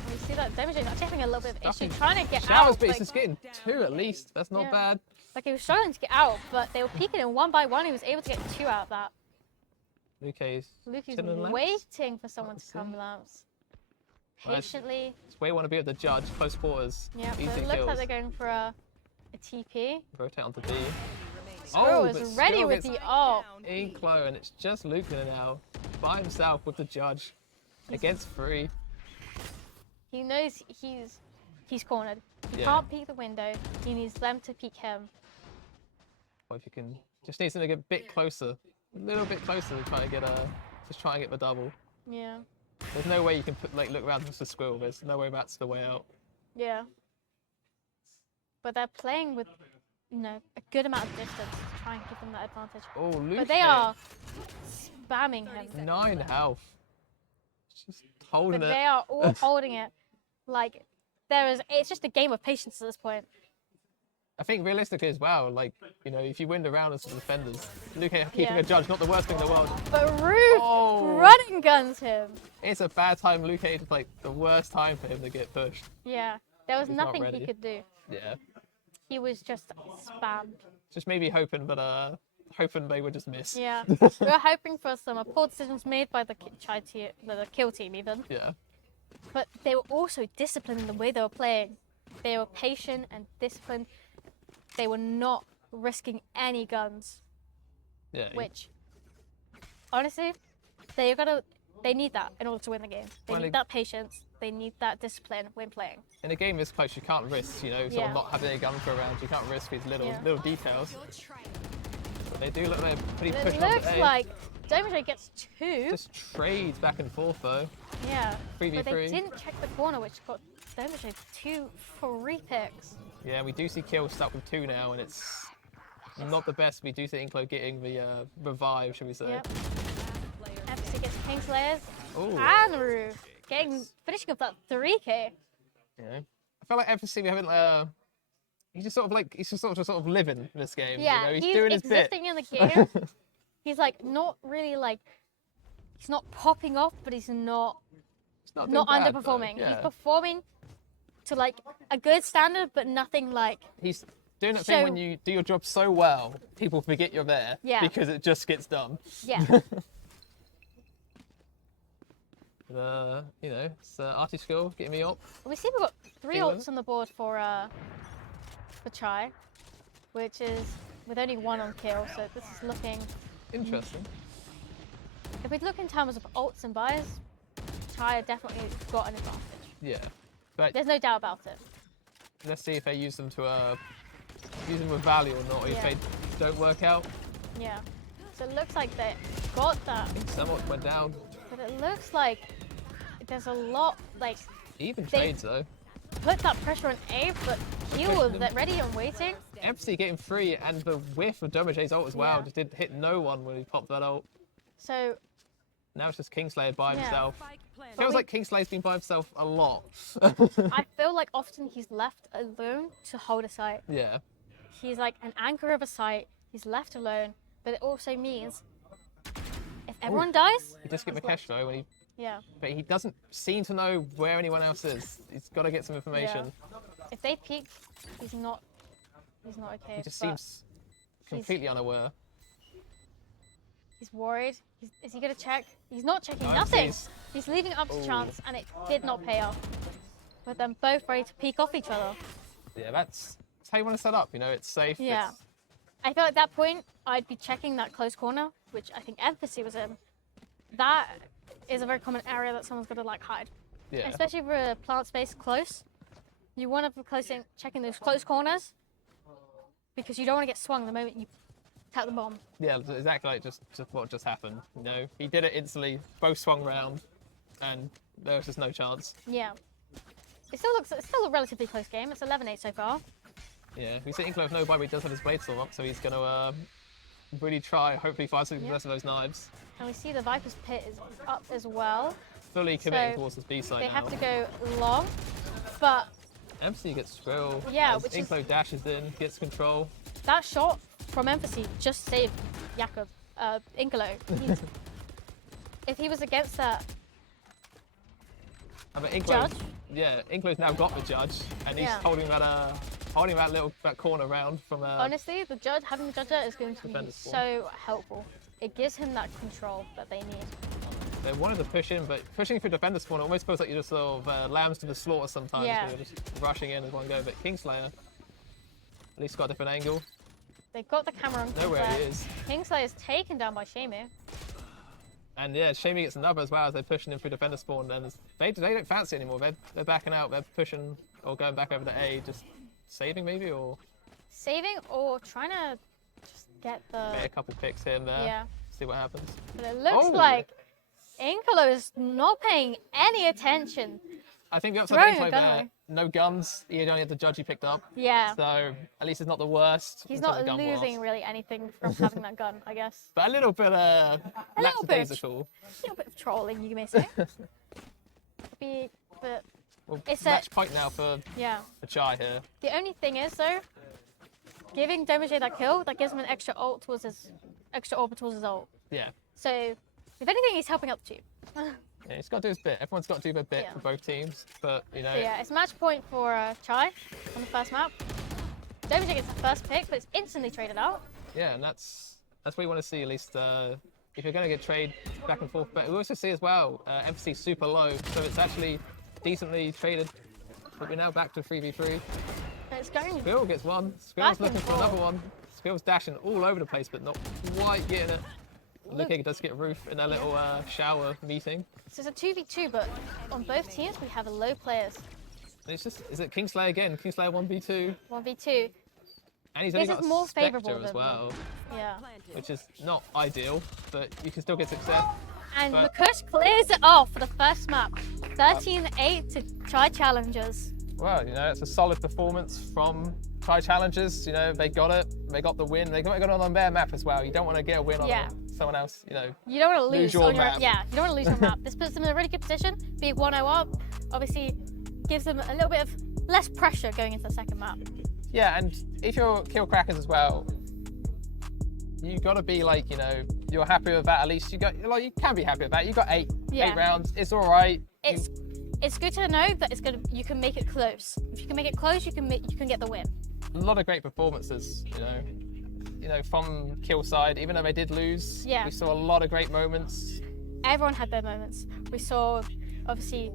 We see that Domage's actually having a little bit of issue Nothing. trying to get Showers, out. but Like, he's just getting 2 at least. That's not Yeah. bad. like he was struggling to get out, but they were peeking him one by one. He was able to get 2 out of that. Luke's Luke's chilling lamps. waiting for someone to come lamps. Nice. Patiently. It's where you want to be with the judge, close quarters. Yeah, so Easy it looks kills. like they're going for a TP. Rotate onto B. Squirrel but is ready still with gets the ult. Inclo, and it's just Luke there now, by himself with the judge, against 3. He knows he's cornered. He Yeah. can't peek the window. He needs them to peek him. Or if you can, just needs to get a bit closer, a little bit closer to try and get just try and get the double. Yeah. There's no way you can look around just a squirrel. There's no way that's the way out. Yeah. But they're playing with, a good amount of distance to try and give them that advantage. Oh, Luke. But they are spamming him. 9 health. Just holding But it. they are all holding it. Like, it's just a game of patience at this point. I think realistically as well, if you win the round as the defenders, Luke keeping Yeah. a judge, not the worst thing in the world. But Roof Oh. running guns him. It's a bad time. Luke is the worst time for him to get pushed. Yeah. There was He's not nothing he ready. could do. Yeah. He was just spammed. Just maybe hoping, but hoping they would just miss. Yeah. We were hoping for some poor decisions made by the the kill team even. Yeah. But they were also disciplined in the way they were playing. They were patient and disciplined. They were not risking any guns, Yeah. which honestly, they need that in order to win the game. They Well, need that patience. They need that discipline when playing. In a game this close, you can't risk, someone Yeah. not having a gun for a round. You can't risk these little Yeah. details. But they do look like they're pretty It pushing up looks to A. like Domage gets 2. Just trades back and forth though. Yeah. 3v3. But they didn't check the corner, which got Domage 2 free picks. Yeah, we do see Kill stuck with 2 now, and it's not the best. We do see Inclo getting the revive, should we say? Yep. FC gets Kingslayers. Ooh. And Roof finishing up that 3k. I feel like FSC we haven't. He's just sort of living this game. Yeah, He's he's doing his bit. existing in the game. He's not really he's not popping off, but he's not It's not not doing bad, though. underperforming. Yeah. He's performing to a good standard, but nothing He's doing that thing So- when you do your job so well, people forget you're there. Yeah. Because it just gets done. yeah. It's Artie School getting me up. We see we've got 3 Feeling ults on the board for Chai, which is with only 1 on kill. So this is looking. Interesting. If we look in terms of ults and buys, Chai have definitely got an advantage. Yeah. But There's no doubt about it. let's see if they use them to use them with value or not. If Yeah. they don't work out, Yeah. So it looks like they got that, I think somewhat went down. but it looks like there's a lot Even They- trades though. put that pressure on A, but Keele was ready and waiting. MC getting free, and the whiff of Domage's ult as well. Yeah. Just didn't hit no one when he popped that ult. So Now it's just Kingslayer by Yeah. himself. Feels like Kingslayer's been by himself a lot. I feel like often he's left alone to hold a site. Yeah. He's like an anchor of a site. He's left alone, but it also means if everyone dies, He just get Mikesh though, but he doesn't seem to know where anyone else is. He's got to get some information. if they peek, he's not okay. He just but seems completely unaware. he's worried. Is he gonna check? He's not checking No, nothing. he's- He's leaving it up to Ooh. chance, and it did not pay off. With them both ready to peek off each other. Yeah, that's how you want to set up. It's safe. Yeah. It's, I feel at that point I'd be checking that close corner, which I think Empathy was in. That is a very common area that someone's gonna hide. Yeah. Especially for a plant space close. You want to be checking those close corners because you don't want to get swung the moment you tap the bomb. Yeah, exactly like just what just happened. You know, he did it instantly. Both swung round, and there was just no chance. Yeah. It's still a relatively close game. It's 11-8 so far. Yeah, we see Inklo with no bite, but he does have his blade still up, so he's going to really try, hopefully find something with the rest of those knives. And we see the Viper's Pit is up as well. Fully committing So towards this B side They now. have to go long, but Emphasis gets Skrill. Yeah, as which is- Inklo dashes in, gets control. that shot from Emphasis just saved Jakob, Inkolo. If he was against that But Inklo, judge, yeah, Inklo's now got the judge, and he's Yeah. holding that corner round from honestly, having the judge there is going to be Defender spawn. so helpful. It gives him that control that they need. They wanted to push in, but pushing through defender spawn almost feels like you're just sort of lambs to the slaughter sometimes. Yeah. Where you're just rushing in as one go. But Kingslayer, at least got a different angle. They've got the camera on Know where he Kingslayer. is. Kingslayer is taken down by Shamu. And yeah, Shamey gets another as well as they're pushing him through defender spawn. And they don't fancy it anymore. They're backing out. They're pushing or going back over to A, just saving maybe, or Saving or trying to just get the... get a couple picks here and there. Yeah. See what happens. But it looks Oh. like Inkolo is not paying any attention. I think the upside Throwing of a Inklo gun there, away. no guns. He only had the judge he picked up. Yeah. So at least it's not the worst. He's in terms not of gun losing blast. really anything from having that gun, I guess. But a little bit little bit. lackadaisical. A little bit of trolling, you may say. But Well, It's match point now for yeah. Chai here. The only thing is though, giving Domager that kill, that gives him an extra ult towards his orbital ult. Yeah. So if anything, he's helping out the team. Yeah, he's got to do his bit. Everyone's got to do their bit Yeah. for both teams. But, you know, So yeah, it's match point for Chai on the first map. Domager gets the first pick, but it's instantly traded out. yeah, and that's what you want to see, at least if you're going to get trade back and forth. But we also see as well, emphasis super low, so it's actually decently traded. But we're now back to 3v3. But it's going Skrill gets one. Back Skrill's and looking for forth. another one. Skrill's dashing all over the place, but not quite getting it. Looking does get Roof in their little shower meeting. So it's a 2v2, but on both teams we have a low players. And it's just, is it Kingslayer again? Kingslayer 1v2. 1v2. And he's This only got is more Spectre favourable as than well, Yeah. which is not ideal, but you can still get success. And But- Makush clears it off for the first map. 13-8 to Chai Challengers. Well, you know, it's a solid performance from Tri Challengers. You know, they got it. They got the win. They got it on their map as well. You don't want to get a win Yeah. on someone else, you know. You don't want to lose, Lose your on your map. Yeah, you don't want to lose your map. This puts them in a really good position. Being 1-0 up, obviously gives them a little bit of less pressure going into the second map. Yeah, and if you're Keele Krakens as well, you got to be like, you know, you're happy with that. At least you can be happy with that. You got eight Yeah. rounds. It's all right. It's good to know that you can make it close. If you can make it close, you can get the win. A lot of great performances, you know, from Keele side. Even though they did lose, Yeah. we saw a lot of great moments. Everyone had their moments. We saw, obviously,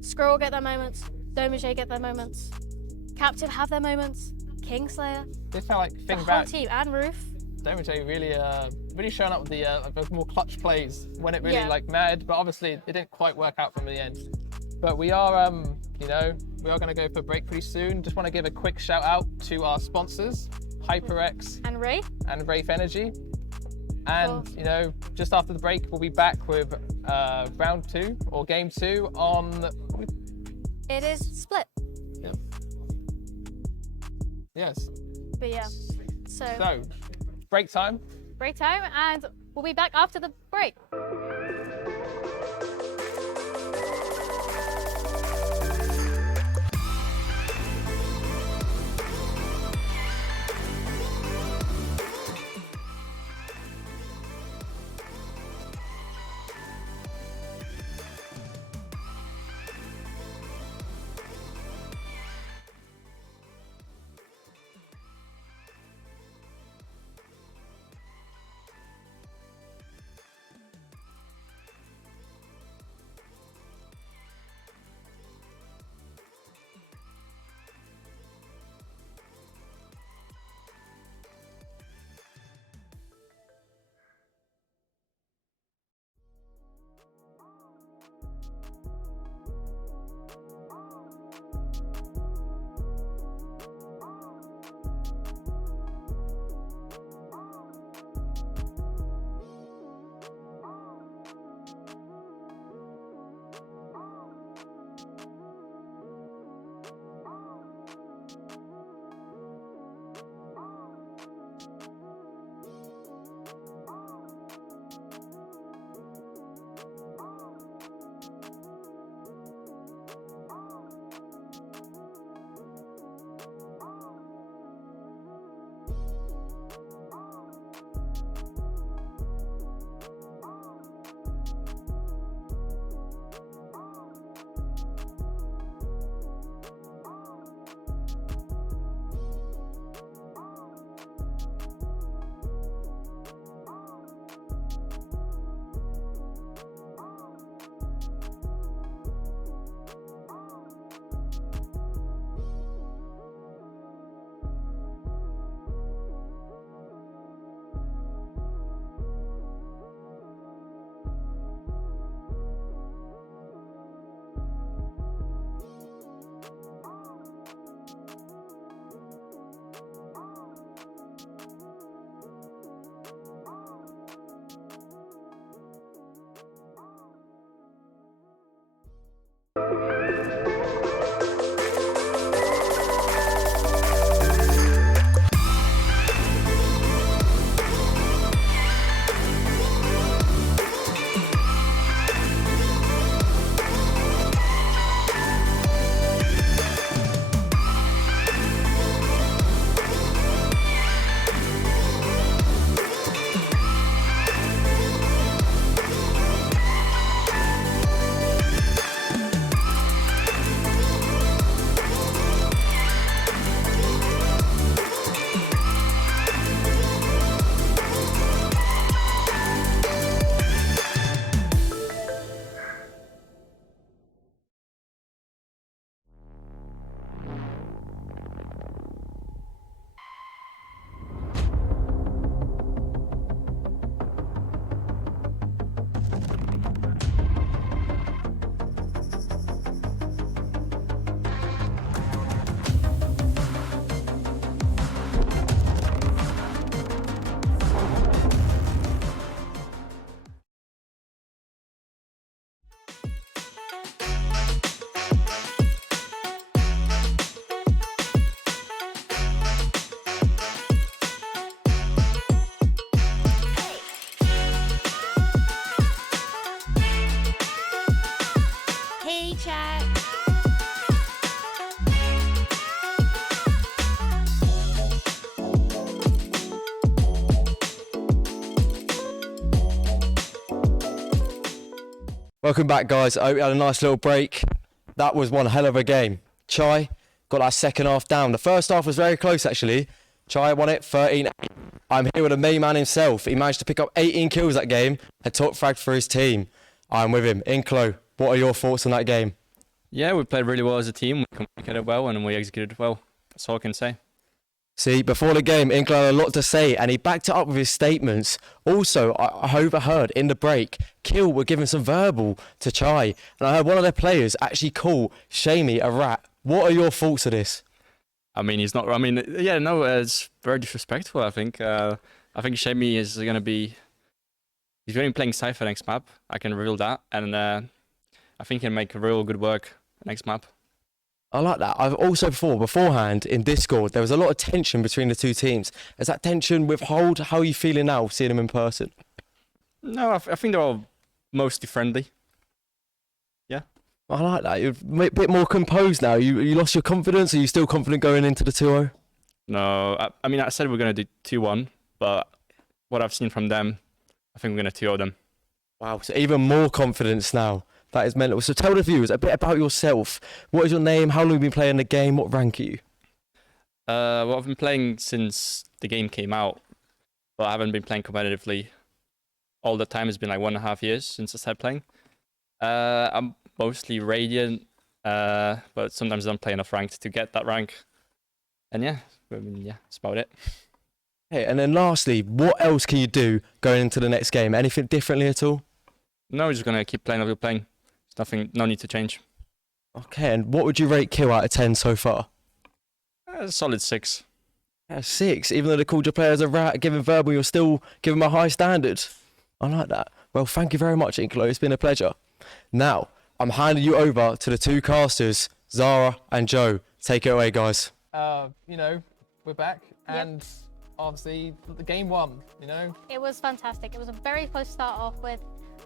Skrull get their moments, Domager get their moments, Captain have their moments, Kingslayer, This felt like the thing whole back. team, and Roof. Domager really showing up with the more clutch plays when it really Yeah. mattered, but obviously it didn't quite work out from the end. But we are, you know, we are going to go for a break pretty soon. Just want to give a quick shout out to our sponsors, HyperX And Ray. and Wraith Energy. And, Cool. you know, just after the break, we'll be back with round 2 or game 2 on. It is split. Yes. But yeah. So, So, break time. break time, and we'll be back after the break. back. Welcome back, guys. I hope you had a nice little break. That was one hell of a game. Chai got that second half down. The first half was very close, actually. Chai won it 13. I'm here with the main man himself. He managed to pick up 18 kills that game and top fragged for his team. I'm with him. Inclo, what are your thoughts on that game? Yeah, we played really well as a team. We communicated well and we executed well. That's all I can say. See, before the game, Inclo had a lot to say, and he backed it up with his statements. Also, I overheard in the break, Keele were giving some verbal to Chai, and I heard one of their players actually call Shamey a rat. What are your thoughts of this? I mean, he's not. I mean, yeah, no, it's very disrespectful. I think. I think Shamey is going to be. He's going to be playing Cypher next map. I can reveal that, and I think he can make real good work next map. I like that. I've also beforehand in Discord, there was a lot of tension between the two teams. Has that tension withhold? How are you feeling now, seeing them in person? No, I think they're all mostly friendly. Yeah. I like that. You're a bit more composed now. You lost your confidence. Are you still confident going into the 2-0? No, I mean, I said we're going to do 2-1, but what I've seen from them, I think we're going to 2-0 them. Wow, so even more confidence now. That is mental. So tell the viewers a bit about yourself. What is your name? How long have you been playing the game? What rank are you? Well, I've been playing since the game came out, but I haven't been playing competitively all the time. It's been like 1.5 years since I started playing. I'm mostly Radiant, but sometimes I don't play enough ranked to get that rank. And yeah, I mean, yeah, that's about it. Hey, and then lastly, what else can you do going into the next game? Anything differently at all? No, we're just going to keep playing what we're playing. There's nothing, no need to change. Okay, and what would you rate Kill out of 10 so far? A solid 6. Yeah, 6. Even though they called your players a rat, giving verbal, you're still giving them a high standard. I like that. Well, thank you very much, Inclo. It's been a pleasure. Now, I'm handing you over to the two casters, Zara and Joe. Take it away, guys. You know, we're back, and obviously the game won. You know, It was fantastic. It was a very close start off with,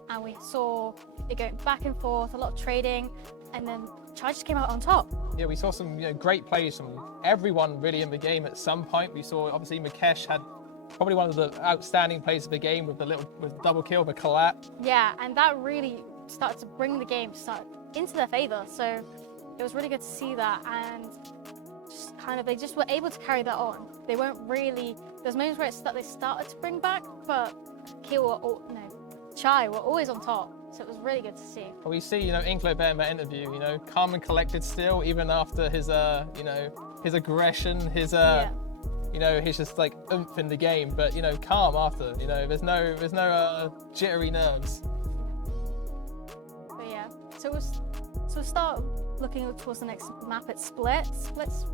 and we saw it going back and forth, a lot of trading, and then Chai just came out on top. yeah, we saw some great plays from everyone really in the game. At some point, we saw obviously Mukesh had probably one of the outstanding plays of the game with double kill, the collat. Yeah, and that really started to bring the game into their favor. So it was really good to see that, and just kind of they just were able to carry that on. They weren't really. There's moments where they started to bring back, but Chai were always on top. So it was really good to see. But we see, Inklo Bear in that interview, calm and collected still, even after his, his aggression, his, his just like oomph in the game. But calm after. There's no jittery nerves. But yeah, so we'll start looking towards the next map at Split. Split's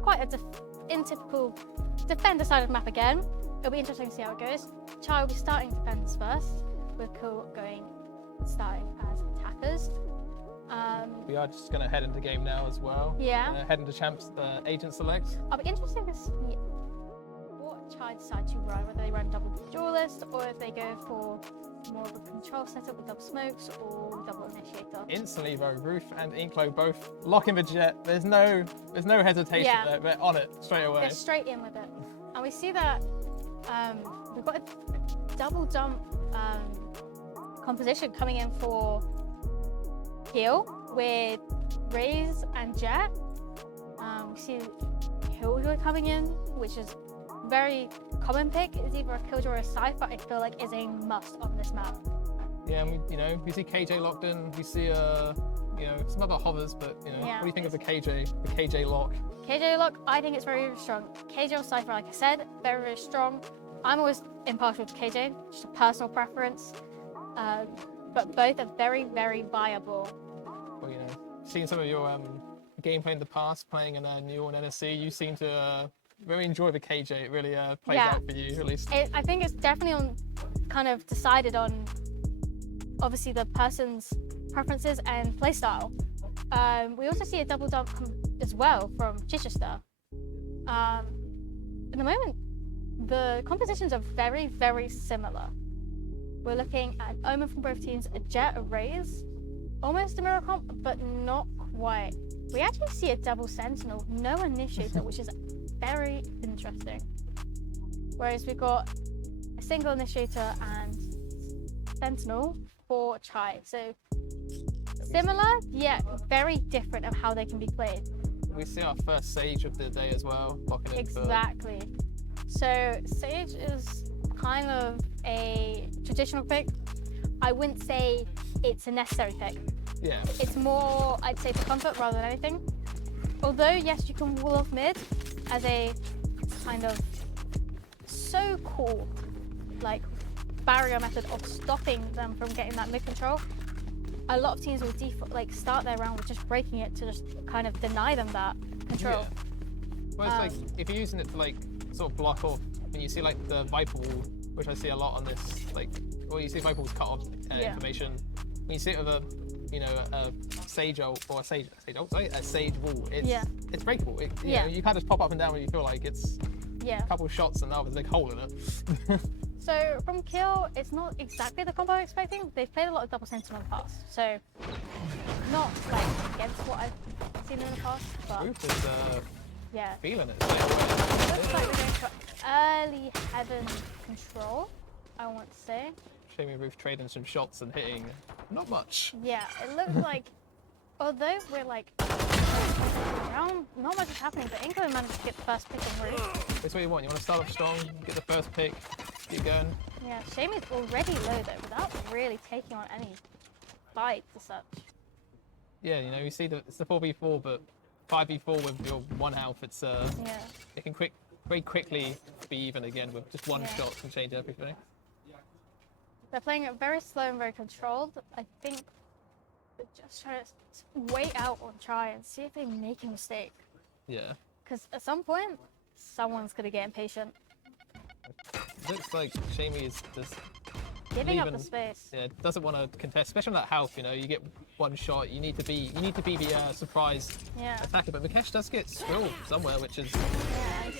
quite a atypical defender-sided map again. It'll be interesting to see how it goes. Chai will be starting defenders first, with Keele starting as attackers. We are just going to head into game now as well. Yeah. Head into champs, agent select. I'll be interested to see what Chai decide to run, whether they run double duelist or if they go for more of a control setup with double smokes or double initiator. Instantly though, Roof and Inklo both locking the jet. There's no hesitation there. They're on it straight away. They're straight in with it. And we see that we've got a double dump composition coming in for Keele with Raze and Jet. We see Killjoy coming in, which is very common pick. It's either a Killjoy or a Cypher. I feel like is a must on this map. Yeah, and we see KJ locked in. We see some other hovers, but what do you think of the KJ lock? KJ lock, I think it's very, very strong. KJ or Cypher, like I said, very, very strong. I'm always impartial to KJ, just a personal preference. But both are very, very viable. Well, seeing some of your gameplay in the past, playing in New and NSC, you seem to really enjoy the KJ. It really plays out for you, at least. I think it's definitely decided on, obviously, the person's preferences and playstyle. We also see a double dump as well from Chichester. At the moment, the compositions are very, very similar. We're looking at Omen from both teams, a Jet, a Raze, almost a mirror comp, but not quite. We actually see a double sentinel, no initiator, which is very interesting. Whereas we've got a single initiator and sentinel for Chai. So similar, yet very different of how they can be played. We see our first Sage of the day as well, locking in for... Exactly. So Sage is kind of a traditional pick. I wouldn't say it's a necessary pick. Yeah. It's more, I'd say, for comfort rather than anything. Although, yes, you can wall off mid as a kind of so cool, like, barrier method of stopping them from getting that mid control. A lot of teams will default, like, start their round with just breaking it to just kind of deny them that control. Yeah. Well, it's like, if you're using it to, like, sort of block off, and you see, like, the Viper wall, which I see a lot on this, like, well, you see Viper walls cut off information. When you see it with a, you know, a Sage ult, or a Sage ult, sorry, a Sage wall, it's breakable. You know, you can't just pop up and down when you feel like it's a couple of shots and now there's a big hole in it. So from Keele, it's not exactly the combo I'm expecting. They've played a lot of double sentinel in the past, so not like against what I've seen in the past, but Roof is feeling it. Looks like we're going for early heaven control, I want to say. Shamey Roof trading some shots and hitting not much. Yeah, it looks like, although we're like down, not much is happening, but England managed to get the first pick on Roof. That's what you want. You want to start off strong, get the first pick, keep going. Yeah, Shamey's already low though, without really taking on any fights as such. Yeah, you know, you see it's the 4v4, but 5v4 with your one health, it's it can very quickly be even again with just one shot can change everything. They're playing it very slow and very controlled. I think they're just trying to wait out or try and see if they make a mistake. Yeah. Because at some point, someone's going to get impatient. Looks like Shamey is just Giving up the space. Yeah, doesn't want to contest, especially on that health. You know, you get one shot, you need to be the surprise attacker. But Mikesh does get Skrill somewhere, which is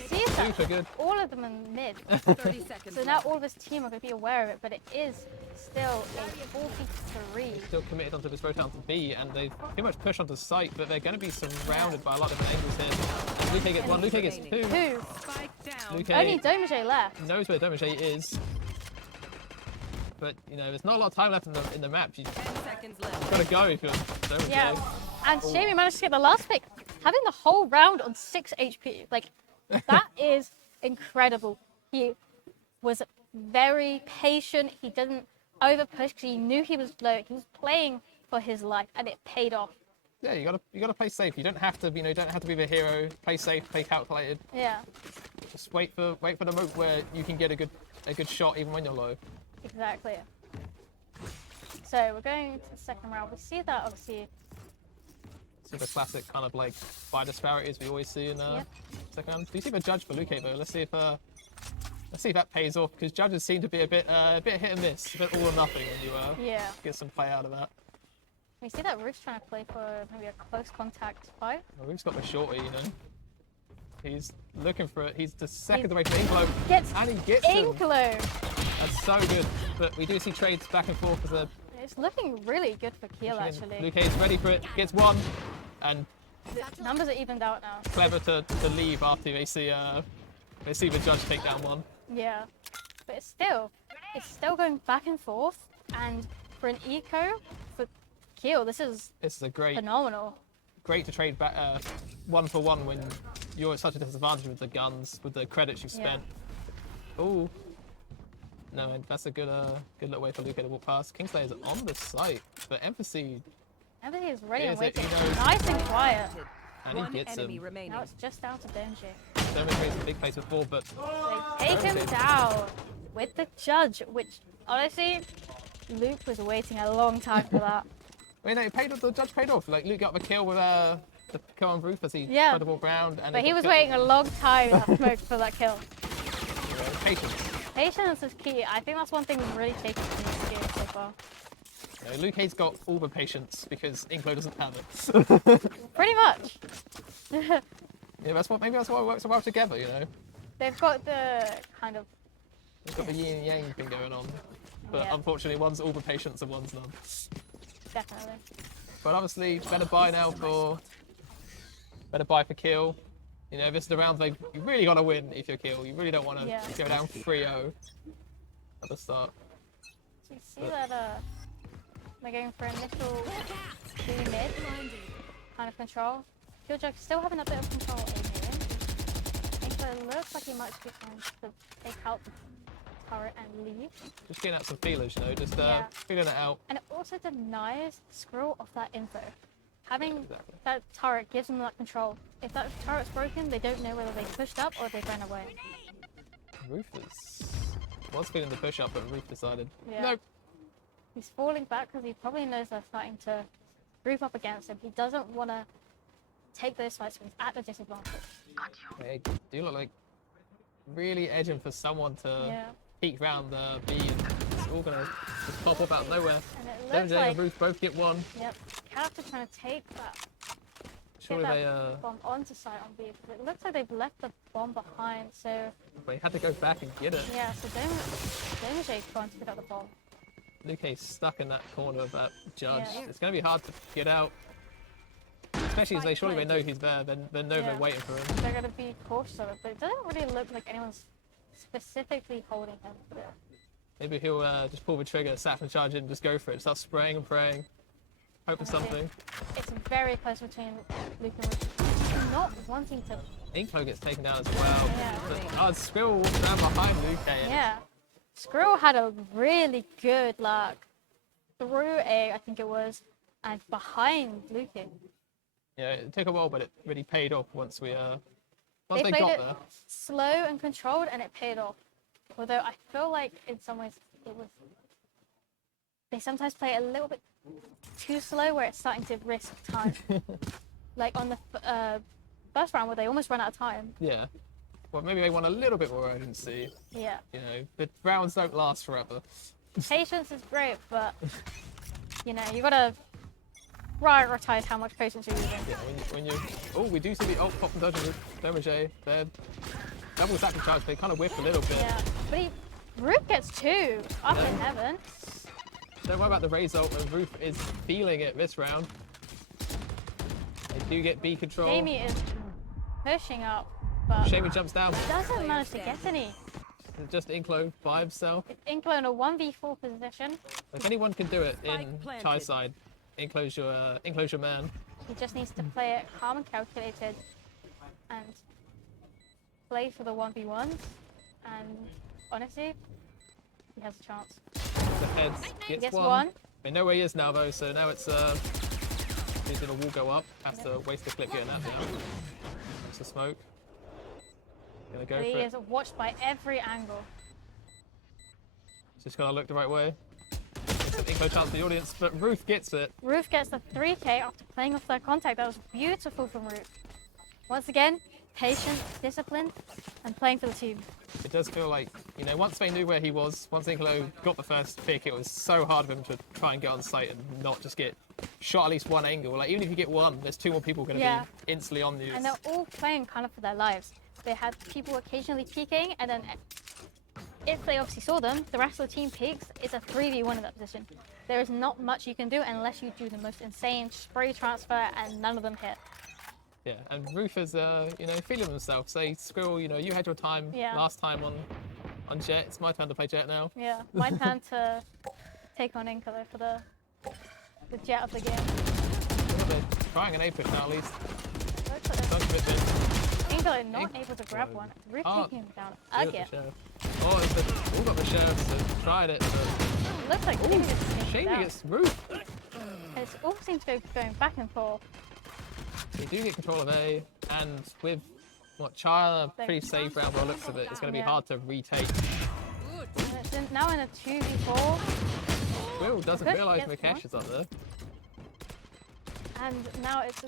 super good. All of them in mid. 30 seconds. So now all of his team are going to be aware of it, but it is still a 43. Still committed onto this rotate onto B, and they pretty much push onto site, but they're going to be surrounded by a lot of different angles here. And Luke gets one, Luke gets two. Luke only Domage left. Knows where Domage is. But, you know, there's not a lot of time left in the map. You've got to go if you're Domage. Yeah, and Shamey managed to get the last pick, having the whole round on 6 HP. Like, that is incredible. He was very patient. He didn't over-push because he knew he was low. He was playing for his life, and it paid off. Yeah, you gotta play safe. You don't have to, you know, don't have to be the hero. Play safe, play calculated. Yeah. Just wait for the moment where you can get a good shot even when you're low. Exactly. So we're going to the second round. We see that obviously. See the classic kind of like buy disparities we always see in second round. Do you see the judge for Luke though? Let's see if that pays off, because judges seem to be a bit hit and miss, a bit all or nothing when you get some play out of that. We see that Roof's trying to play for maybe a close contact fight. Well, Roof's got the shorty, you know. He's looking for it. He's the second away from Inklo. And he gets Inklo! That's so good. But we do see trades back and forth as a... It's looking really good for Keele, actually. Luke is ready for it. Gets one. And... The numbers are evened out now. Clever to leave after they see the judge take down one. Yeah. But it's still going back and forth. And for an eco, for Keele, this is a great... phenomenal. Great to trade back 1-for-1 when you're at such a disadvantage with the guns, with the credits you spent. Oh, no, that's a good little way for Luke to walk past. Kingslayer is on the site, but Empathy is ready and waiting. He nice and quiet. And he gets him. Now it's just down to Domage. Domage makes a big place before, but they take him down with the judge, which honestly, Luke was waiting a long time for that. Wait, no, the judge paid off. Like, Luke got the kill with the kill on Roof as he tried to walk around. And but he was waiting a long time in that smoke for that kill. Patience. Patience is key. I think that's one thing we've really taken from this game so far. No, Luke Hayes got all the patience because Inklo doesn't have it. Pretty much. Yeah, maybe that's why it works so well together, you know. They've got the kind of... They've got the yin and yang thing going on. But unfortunately, one's all the patience and one's none. Definitely. But obviously, better buy for Keele. You know, this is the round you really got to win if you're Keele. You really don't want to go down 3-0 at the start. So you see that they're going for initial B mid kind of control. Killjoy still having a bit of control in here. So it looks like he might be trying to take out the turret and leave. Just getting out some feelers, you know, just feeling it out. And it also denies Squirrel of that info. Having that turret gives them that control. If that turret's broken, they don't know whether they pushed up or they ran away. Rufus was feeling the push up, but Ruf decided, Yeah. nope. He's falling back because he probably knows they're starting to group up against him. He doesn't want to take those fights when he's at the disadvantage. They do look like really edging for someone to peek round the B, and it's all gonna just pop up out of nowhere. And it looks like and Ruf both get one. Yep, Cats are trying to take that, Surely get they that bomb onto site on B. Because it looks like they've left the bomb behind, so they had to go back and get it. yeah, so Domage's trying to pick up the bomb. Luke's stuck in that corner of that judge. Yeah. It's going to be hard to get out. Especially as they know he's there, they know they're waiting for him. They're going to be cautious of it, but it doesn't really look like anyone's specifically holding him. Maybe he'll just pull the trigger, saffron charge it, and just go for it. Start spraying and praying, hoping something. It's very close between Luke and Luke. Not wanting to. Inklo gets taken down as well. Yeah. But Skrill walks down behind Luke. Yeah. Squirrel had a really good through A, I think it was, and behind Luke. Yeah, it took a while, but it really paid off once they played got it there. slow and controlled, and it paid off. Although I feel like in some ways they sometimes play it a little bit too slow, where it's starting to risk time. Like on the first round, where they almost ran out of time. Yeah. Well, maybe they want a little bit more urgency. Yeah. You know, the rounds don't last forever. Patience is great, but you know, you gotta prioritize how much patience you're using. Yeah, when you oh, we do see the ult pop and dodge with Domage. They're double sacrifice charge. They kind of whiffed a little bit. Yeah, but Roof gets two up in heaven. Don't worry about the Raze ult, and Roof is feeling it this round. They do get B control. Jamie is pushing up, but Shamey jumps down. doesn't manage to get any. Just Inklo by himself. It's Inklo in a 1v4 position. Like anyone can do it in Chai side. Inklo's your man. He just needs to play it calm and calculated and play for the 1v1s. And honestly, he has a chance. The heads gets, Gets one. one. They know where he is now though, so now it's he's gonna wall go up. Has to waste the clip getting that down. That's the smoke. Gonna go He for is it. watched by every angle. Just gotta look the right way. Some Inklo chance for the audience, but Ruth gets it. Roof gets the 3k after playing off their contact. That was beautiful from Roof. Once again, patience, discipline, and playing for the team. It does feel like, you know, once they knew where he was, once Inklo got the first pick, it was so hard for him to try and get on site and not just get shot at least one angle. Like, even if you get one, there's two more people going to be instantly on you. And they're all playing kind of for their lives. They had people occasionally peeking, and then if they obviously saw them, the rest of the team peeks. It's a 3v1 in that position. There is not much you can do unless you do the most insane spray transfer, and none of them hit. Yeah, and Ruth is, you know, feeling himself. Say, Skrill, you know, you had your time last time on Jet. It's my turn to play Jet now. Yeah, my turn to take on Inklo for the Jet of the game. They're trying an A push now at least. Looks like Don't commit then. Inklo not able to grab one. Roof taking him down again. Oh, it's all got the sheriff, so tried it. But Looks like Jamie gets taken Shamey down. gets Ruth. And it all seems to go going back and forth. They do get control of A, and with what China pretty safe round by the looks of it, it's going to be hard to retake. And it's now in a 2v4. Will doesn't Push realise gets Mikesh is up there. And now it's a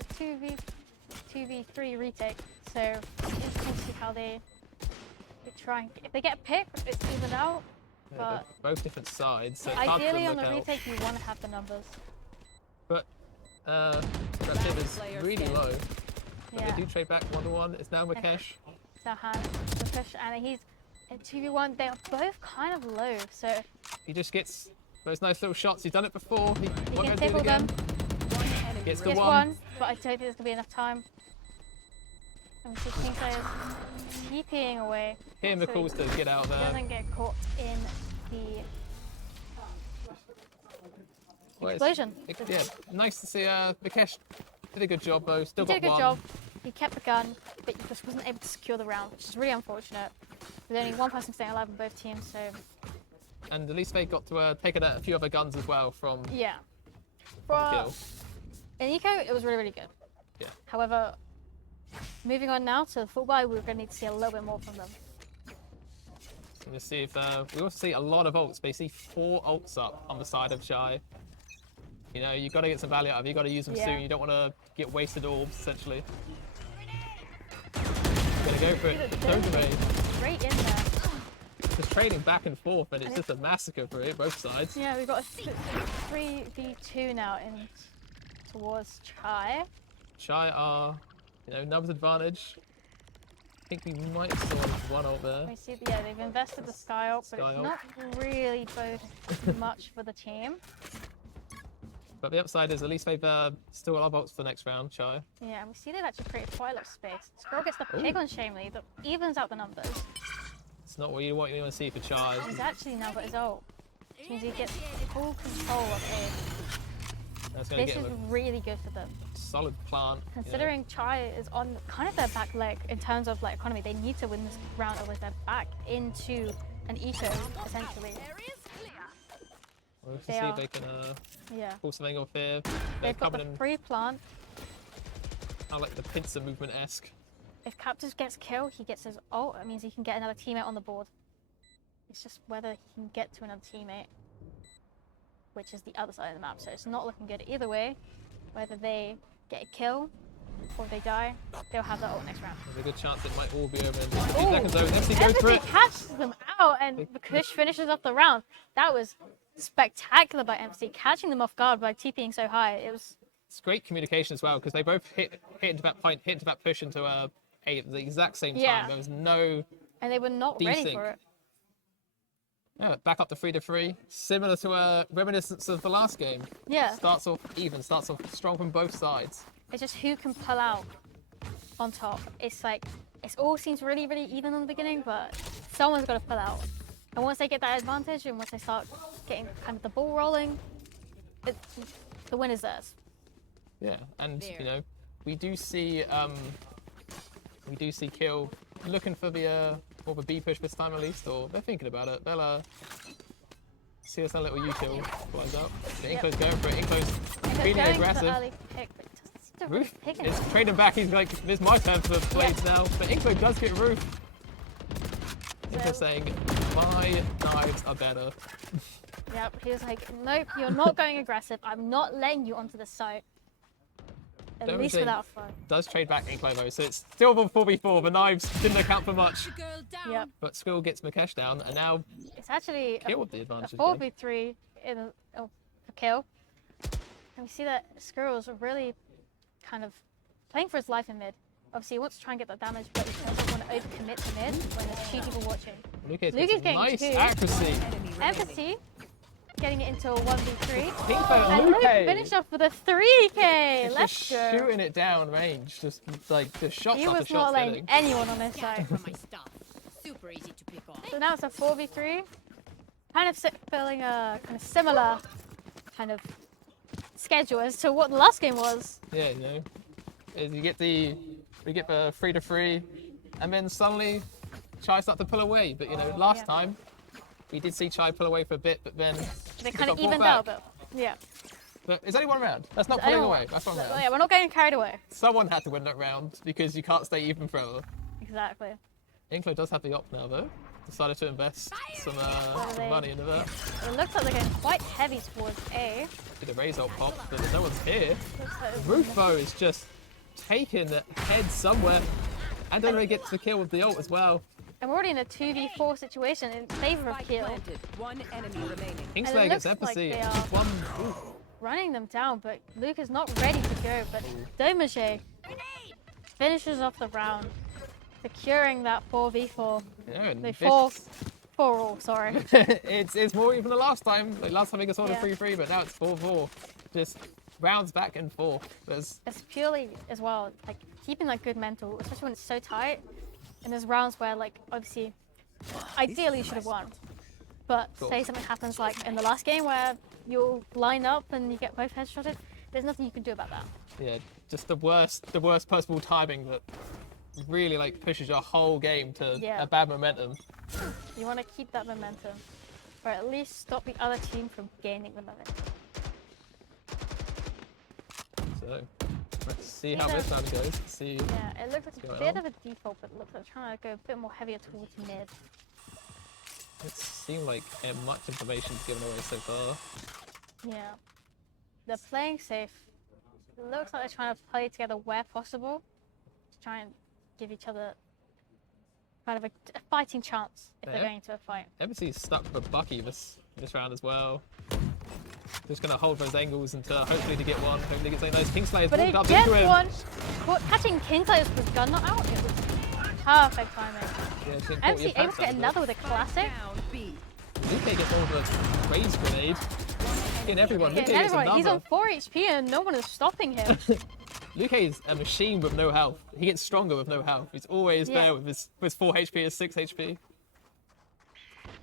2v3 retake. So interesting to see how they try and, if they get a pick, it's even out. Yeah, But they're both different sides, so it's hard for ideally them on to the look out. retake you want to have the numbers. But that tip is really low. But Yeah. they do trade back 1-1. It's now Mikesh. So has the push, and he's at 2v1. They are both kind of low, so He just gets Those nice little shots. He's done it before. He He won't can go do it table again. them. Gets the Gets one. one, but I don't think there's gonna be enough time. And we see Kingslayer TPing away. Here so McCall's to get out he there. doesn't get caught in the Well, explosion. yeah, nice to see Vikesh did a good job though. Still He did got a good one. job. He kept the gun, but he just wasn't able to secure the round, which is really unfortunate. With only one person staying alive on both teams, so And at least they got to take a few other guns as well from yeah. Keele. In Eco, it was really, really good. Yeah. However, moving on now to the football, we're going to need to see a little bit more from them. Gonna see if we also see a lot of ults. But you see 4 ults up on the side of Shy. You know, you got to get some value out of it. You got to use them Yeah. soon. You don't want to get wasted orbs essentially. Gonna go for it. Don't evade. Straight in there. Just trading back and forth, and it's just a massacre for it, both sides. Yeah, we've got a 3v2 now in towards Chai. Shy are, you know, numbers advantage. I think we might have saw one ult there. We see, yeah, they've invested the Sky Ult, but Sky it's ult. not really boded much for the team. But the upside is at least they've still got ults for the next round, Shy. Yeah, and we see they've actually created quite a lot of space. Scroll gets the pick on Shamely that evens out the numbers. It's not what you want to see for Shy. He's actually now got his ult, which means he gets full control of it. That's going to This get is him really good for them. a solid plant. you know. Considering Chai is on kind of their back leg in terms of like economy, they need to win this round otherwise they're back into an eco essentially. We'll have to they see are. if they can Yeah. pull something off here. They're They've got coming the in, free plant. I like the pincer movement-esque. If Captus gets killed, he gets his ult. It means he can get another teammate on the board. It's just whether he can get to another teammate, which is the other side of the map. So it's not looking good either way. Whether they get a kill or they die, they'll have that ult next round. There's a good chance it might all be over in just a few Ooh. seconds though. MC goes for Everything it. catches them out, and Kush finishes off the round. That was spectacular by MC, catching them off guard by TPing so high. It was It's great communication as well because they both hit into that point, hit into that push into A at the exact same time. Yeah. There was no and they were not ready Desync. for it. yeah, back up to 3-3, similar to a reminiscence of the last game. Yeah, Starts off even, starts off strong from both sides. it's just who can pull out on top. It's like it all seems really, really even in the beginning, but someone's got to pull out. And once they get that advantage, and once they start getting kind of the ball rolling, the win is theirs. Yeah, and you know, we do see Keele looking for the more of a B push this time at least, or they're thinking about it. They'll see us a little U kill flies out. The Inklo's going for it. Inklo's And really going for aggressive. the early pick, but it doesn't seem to really Roof pick is it. trading back. He's like, "This is my turn for blades now." But Inklo does get Roof. Inklo saying, "My knives are better." Yep, he was like, nope, you're not going aggressive. I'm not letting you onto the site. At Don't least think- without a throw. Does trade back Inklo though, so it's still 4v4. The knives didn't account for much. Yep. But Squill gets Mukesh down, and now It's actually Keele with the a advantage. again. 4v3 for kill. And we see that Squirrel's really kind of playing for his life in mid. Obviously, he wants to try and get that damage, but he doesn't want to overcommit to mid when there's 2 people watching. Lucas Luke gets is getting nice 2. accuracy. Empathy, getting it into a 1v3. Pinkfo And Luke Luke finished off with a 3k. He's Let's just go. shooting it down range, just like the shots He after was shots not letting hitting. anyone on his side. my stuff. Super easy to pick off. So now it's a 4v3. Kind of feeling a kind of similar kind of schedule as to what the last game was. Yeah, you know, we get the 3-3, and then suddenly Chai start to pull away. But you know, last Yeah. time we did see Chai pull away for a bit, but then They it kind of got brought evened out, back. but yeah. But it's only one round. That's not I pulling don't- away. That's one round. Yeah, we're not getting carried away. Someone had to win that round because you can't stay even forever. Exactly. Inklo does have the op now though. Decided to invest some they- money into that. It looks like they're going quite heavy towards A. Did a raise ult pop, but no one's here. Looks like Rufo is just taking the head somewhere. And then they get the kill with the ult as well. and we're already in a 2v4 situation in favor of Keele. Planted. One enemy remaining. Kingslayer gets looks like empathy. they Just are- one. Ooh. Running them down, but Luke is not ready to go. But Domage finishes off the round, securing that 4v4. Yeah, and They this- fall 4-all, sorry. it's more even the last time. Like last time we got sorted Yeah. 3-3, but now it's 4-4. Just rounds back and forth. There's It's purely as well, like keeping that good mental, especially when it's so tight. And there's rounds where, like, obviously, ideally you should have won. But say something happens like in the last game where you'll line up and you get both headshotted, there's nothing you can do about that. yeah, just the worst possible timing that really like pushes your whole game to Yeah. a bad momentum. You want to keep that momentum, or at least stop the other team from gaining the momentum. So let's see how These this are- round goes. Let's see. Yeah, it looks like a going bit on? of a default, but it looks like trying to go a bit more heavier towards mid. It seems like much information is given away so far. Yeah. They're playing safe. It looks like they're trying to play together where possible to try and give each other kind of a fighting chance if they're Yeah. going into a fight. Embassy's stuck with Bucky this round as well. Just gonna hold those angles until hopefully to get one. Hopefully get something nice. Kingslayer's But walked they up get into him. one. Catching Kingslayer with his gun not out, it was perfect timing. Yeah, it's getting caught MC your able pants to get up a another with a classic. Down B. bit. Luke gets all the raise grenade. Getting everyone. Luke Yeah, gets everyone, he's another. on 4 HP and no one is stopping him. Luke is a machine with no health. He gets stronger with no health. He's always Yeah. there with his 4 HP, his 6 HP.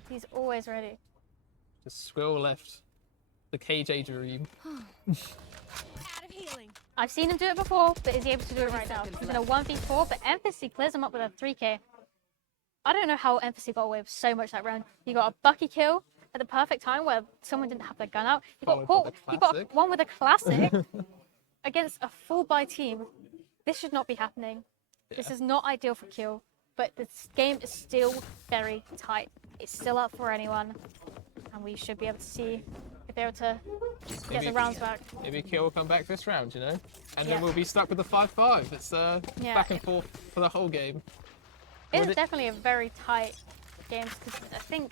He's always ready. Just scroll left. The KJ dream. Out of healing. I've seen him do it before, but is he able to do it right now? seconds He's in a 1v4, but Emphasis clears him up with a 3k. I don't know how Emphasis got away with so much that round. He got a Bucky kill at the perfect time where someone didn't have their gun out. He got Followed by caught. the He got classic. one with a classic against a full buy team. This should not be happening. This is not ideal for Keele, but this game is still very tight. It's still up for anyone, and we should be able to see if they're able to get Maybe- the rounds back. Maybe Kill will come back this round, you know? And Yeah. then we'll be stuck with the 5-5. It's Yeah. back and forth for the whole game. It Would is it- definitely a very tight game because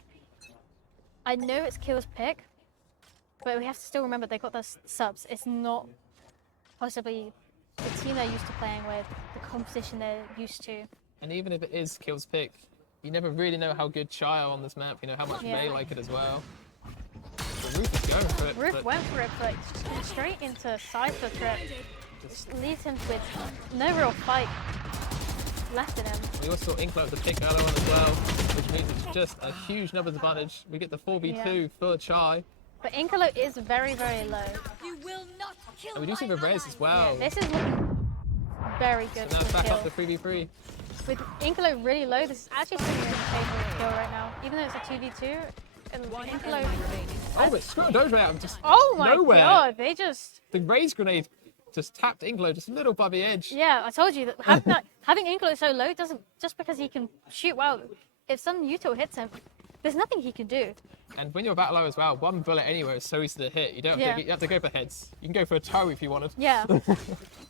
I know it's Keele's pick, but we have to still remember they got those subs. It's not possibly the team they're used to playing with, the competition they're used to. And even if it is Kill's pick, you never really know how good Chai are on this map, you know, how much Yeah. they like it as well. The Roof is going for it. Roof but went for it, but went straight into Cypher trip. Just leaves him with no real fight left in him. we also saw Inkler with the pick earlier on as well, which means it's just a huge numbers advantage. We get the 4v2 for Chai. But Inkalo is very, very low. You will not kill And we do see my the res ally. as well. This is looking very good So now it's for back Keele. up to 3v3. With Inkalo really low, this is actually putting him in favor of Keele right now. Even though it's a 2v2, and One Inkalo... enemy remaining. Oh, but screw Dojo out of just Oh my nowhere. god, they just... The raise grenade just tapped Inklo just a little above the edge. Yeah, I told you that having Inkalo so low doesn't... Just because he can shoot well, if some util hits him, there's nothing he can do. And when you're battle low as well, one bullet anywhere is so easy to hit. You don't have, Yeah. you have to go for heads. You can go for a toe if you wanted. Yeah.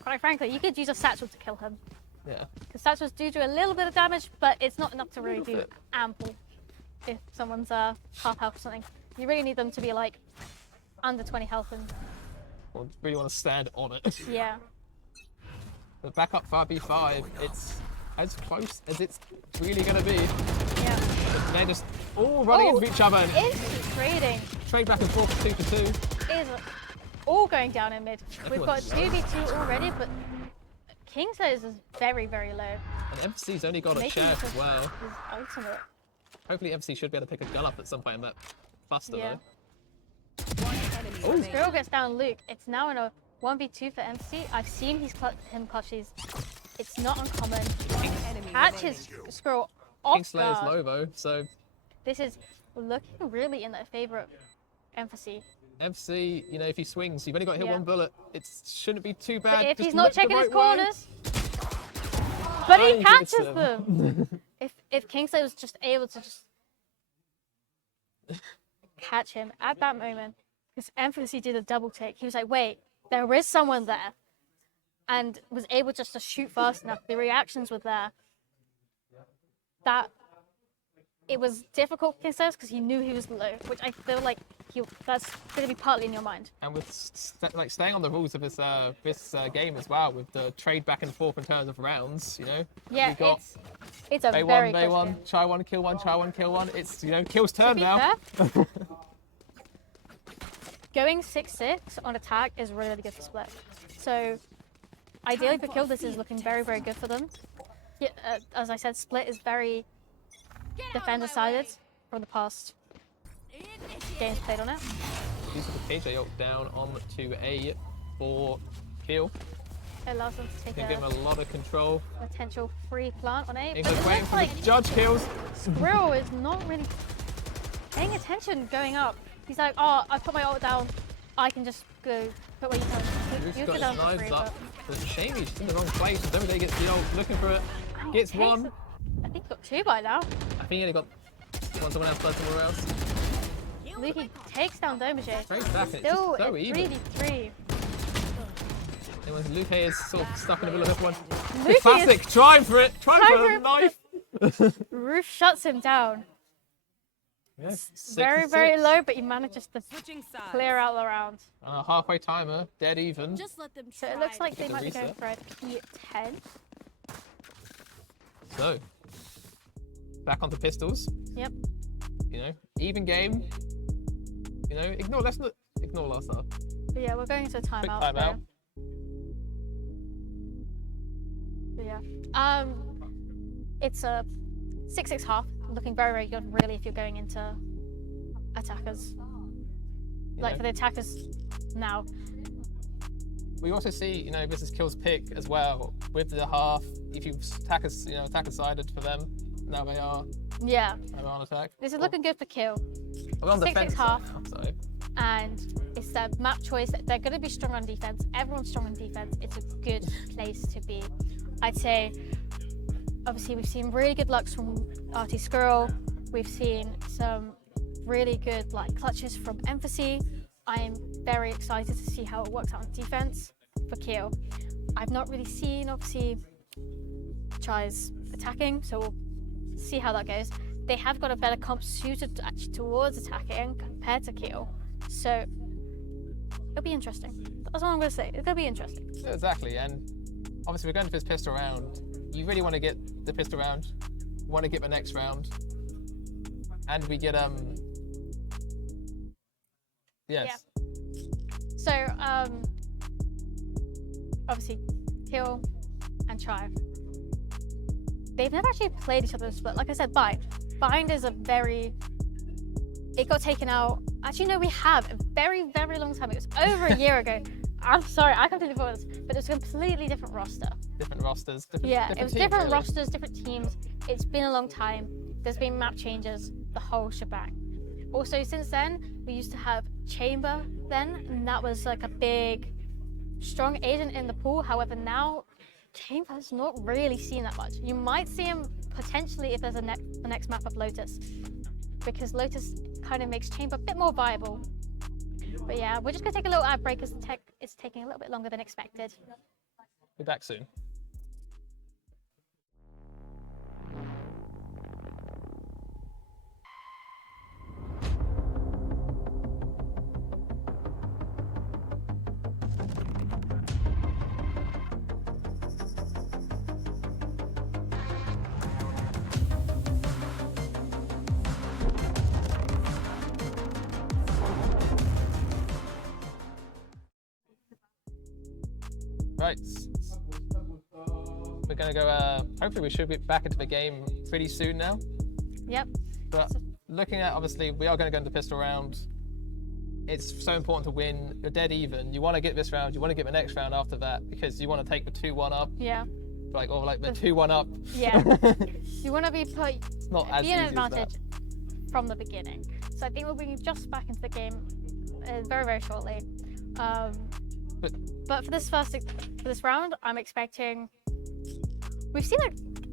Quite frankly, you could use a satchel to kill him. Yeah. Because satchels do a little bit of damage, but it's not enough to really Little do bit. ample if someone's half health or something. You really need them to be like under 20 health and Or really want to stand on it. yeah. But back up 5v5, it's as close as it's really going to be. Yeah. But they're just all running Oh, into each other and Instant trading trade back and forth 2 for 2. is all going down in mid. We've got Everyone's 2v2 already, but Kingslayer is very, very low. And MC's only got a Making chaff this as well. His ultimate. Hopefully MC should be able to pick a gun up at some point in that cluster Yeah. though. One enemy Oh. remaining. Skrill gets down Luke. It's now in a 1v2 for MC. I've seen him clutch these. It's not uncommon. Enemy Catches Skrill off Kingslayer's guard. low though, so This is looking really in the favour of Emphasis. MC, you know, if he swings, you've only got to hit Yeah. one bullet. It shouldn't be too bad. But if Just he's not look the checking his right way. corners, but Oh, he he gets catches them. If Kingslayer was just able to just catch him at that moment, because Emphasis did a double take. He was like, wait, there is someone there, and was able just to shoot fast enough. The reactions were there. That it was difficult for Kingslayer because he knew he was low, which I feel like that's going to be partly in your mind. And with like staying on the rules of this game as well, with the trade back and forth in terms of rounds, you know. Yeah, we got it's a Bay very one, Bay close one, game. try one, kill one, try one, kill one. It's Keele's turn To be now. fair, going 6-6 on attack is really, really good for Split. So ideally for Keele, this is looking very, very good for them. Yeah, as I said, Split is very defender-sided from the past games played on it. Uses the KJ ult down on to A for Keele. It allows them to take Can give him a a lot of control. potential free plant on A. But England it waiting looks for like the judge kills. Squirrel is not really paying attention going up. He's like, oh, I put my ult down. I can just go put what you tell me. Luke's You got put down his for knives free, up. but It's a shame he's in the wrong place. And Dominic gets the ult, looking for it. Gets takes one. it. I think he got 2 by now. I think he only got one. Someone else, somewhere else. Luki takes down Domage. Straight back. And it's Still just so a even. 3v3. Luke is sort of stuck in the middle of everyone. The Luki classic. Trying for it. Trying Trying for for a it. knife. Roof shuts him down. Yes. Very, very low, but he manages to Switching sides. clear out the round. Halfway timer. Dead even. Just let them So try. it looks like they the might be going reset. for a P10. So back onto pistols. Yep. You know, even game. You know, ignore last half. But yeah, we're going to a Quick timeout. timeout. So yeah. It's a 6-6 half. Looking very, very good, really, if you're going into attackers. Like know. for the attackers now. We also see, you know, this is Keele's pick as well with the half. If you attacker sided for them, now they are Yeah. on attack. This is looking good for Keele. We're on 6-6 defense half. now, so And it's their map choice. They're going to be strong on defense. Everyone's strong on defense. It's a good place to be. I'd say, obviously, we've seen really good lucks from RT Squirrel. We've seen some really good clutches from Emphasis. I'm very excited to see how it works out on defense for Keele. I've not really seen, obviously, Chai's attacking, so we'll see how that goes. They have got a better comp suited actually towards attacking compared to Keele. So it'll be interesting. That's all I'm going to say. It's going to be interesting. yeah, exactly. And obviously, we're going to this pistol round. You really want to get the pistol round. Want to get the next round, and we get Yes. So obviously Keele and Chai. They've never actually played each other in Split. Like I said, Bind is a very. It got taken out. Actually, no, we have a very, very long time. It was over a year ago. I'm sorry, I completely forgot this, but it was a completely different roster. Different rosters. Different, Yeah, different it was teams, different really. rosters, different teams. It's been a long time. There's been map changes, the whole shebang. Also, since then, we used to have Chamber then, and that was like a big, strong agent in the pool. However, now Chamber's not really seen that much. You might see him potentially if there's the next map of Lotus, because Lotus kind of makes Chamber a bit more viable. But yeah, we're just gonna take a little ad break as the tech is taking a little bit longer than expected. Be back soon. Right. We're gonna go. Hopefully, we should be back into the game pretty soon now. Yep. But looking at, obviously, we are going to go into pistol round. It's so important to win. You're dead even. You want to get this round. You want to get the next round after that because you want to take the 2-1 up, Yeah. or the 2-1 up. Yeah. You want to be Not as be easy an as that. advantage from the beginning. So I think we'll be just back into the game very, very shortly. But for this round, I'm expecting. We've seen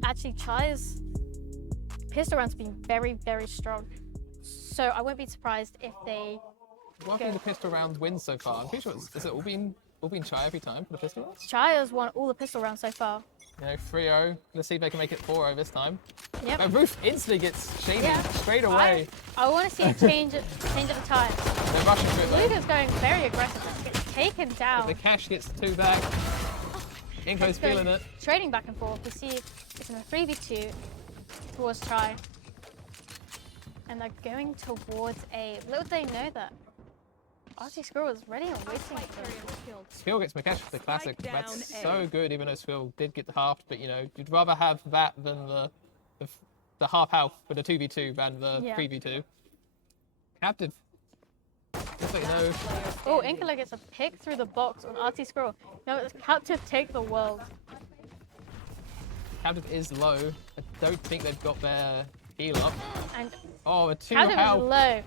actually Chai's pistol rounds being very, very strong. So I won't be surprised if they. What have been the pistol rounds wins so far? I'm pretty sure has it all been Chai every time for the pistol rounds? Chai has won all the pistol rounds so far. You know, 3-0. Let's see if they can make it 4-0 this time. Yep. And Roof instantly gets shamed Yeah. straight away. I want to see a change at the time. They're rushing through it though. Luca's going very aggressive. Gets taken down. The cash gets 2 back. Inko's feeling it. Trading back and forth to see if it's in a 3v2 towards try. And they're going towards A. Little do they know that RT Squirrel is ready and waiting for them. Skill gets Makash for the classic. Spike That's down so A. good, even though Skill did get the half. But you know, you'd rather have that than the half health with the 2v2 than the Yeah. 3v2. Captive. Just so you know, Oh, Inkler gets a pick through the box on RT Squirrel. No, it's Captive take the world. Captive is low. I don't think they've got their heal up. And Oh, a 2 Captive is health. low.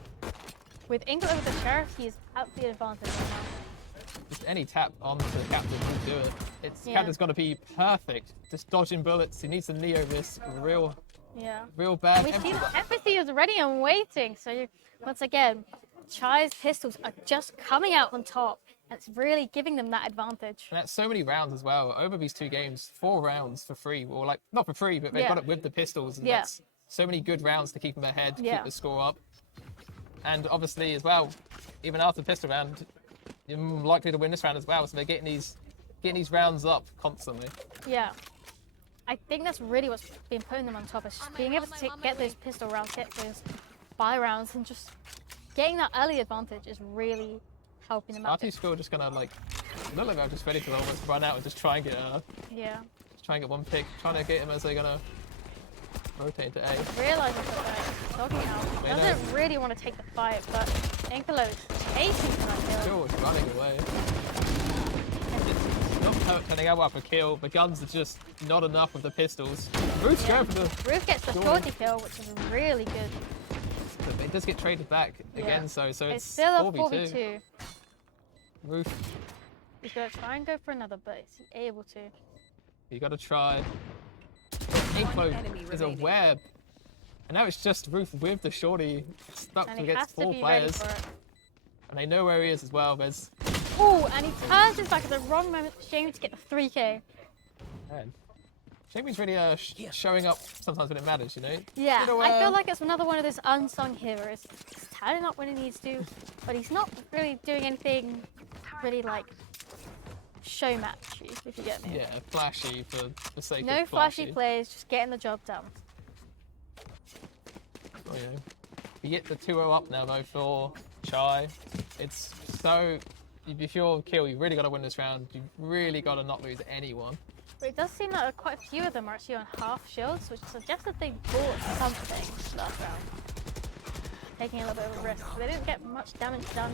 With Inkler with the Sheriff, he is at the advantage right now. Just any tap onto Captain will do it. Yeah. Captain's got to be perfect. Just dodging bullets. He needs to Neo this real Yeah. bad. We see that empathy is ready and waiting. So once again, Chai's pistols are just coming out on top. And it's really giving them that advantage. And that's so many rounds as well. Over these 2 games, 4 rounds for free. Or like, not for free, but they've Yeah. got it with the pistols. And Yeah. that's so many good rounds to keep them ahead, Yeah. keep the score up. And obviously as well, even after the pistol round, you're likely to win this round as well. So they're getting these rounds up constantly. Yeah. I think that's really what's been putting them on top, is just being able to get those pistol rounds, get those buy rounds, and just getting that early advantage is really helping them out. RT Score just gonna like, look like I'm just ready to almost run out and just try and Yeah. get one pick, trying to get him as they're gonna rotate to A. Realizing that they're dogging out. They know. Doesn't really want to take the fight, but Inkler is chasing for that kill. Still is running away. It's not turning out well for kill. The guns are just not enough with the pistols. Roof's going for the. Roof gets the Sure. shorty kill, which is really good. But it does get traded back again, Yeah. so It's it's still a 4v2. 4v2. Roof, He's going to try and go for another, but is he able to? you gotta try. Inklo enemy is a remaining. web. And now it's just Roof with the shorty stuck And he has against to 4 be ready players. for it. And they know where he is as well. There's. Oh, and he turns his back at the wrong moment. Shame to get the 3k. Man. Jamie's really showing up sometimes when it matters, you know? Yeah, You know, I feel like it's another one of those unsung heroes. He's turning up when he needs to, but he's not really doing anything really like show matchy, if you get me. Yeah, flashy for the sake No of flashy plays, just getting the job done. Oh, yeah. You get the 2-0 up now though for Chai. It's so. If you're Kill, you really got to win this round. You really got to not lose anyone. But it does seem like quite a few of them are actually on half shields, which suggests that they bought something last round. Taking a little bit of a risk. They didn't get much damage done.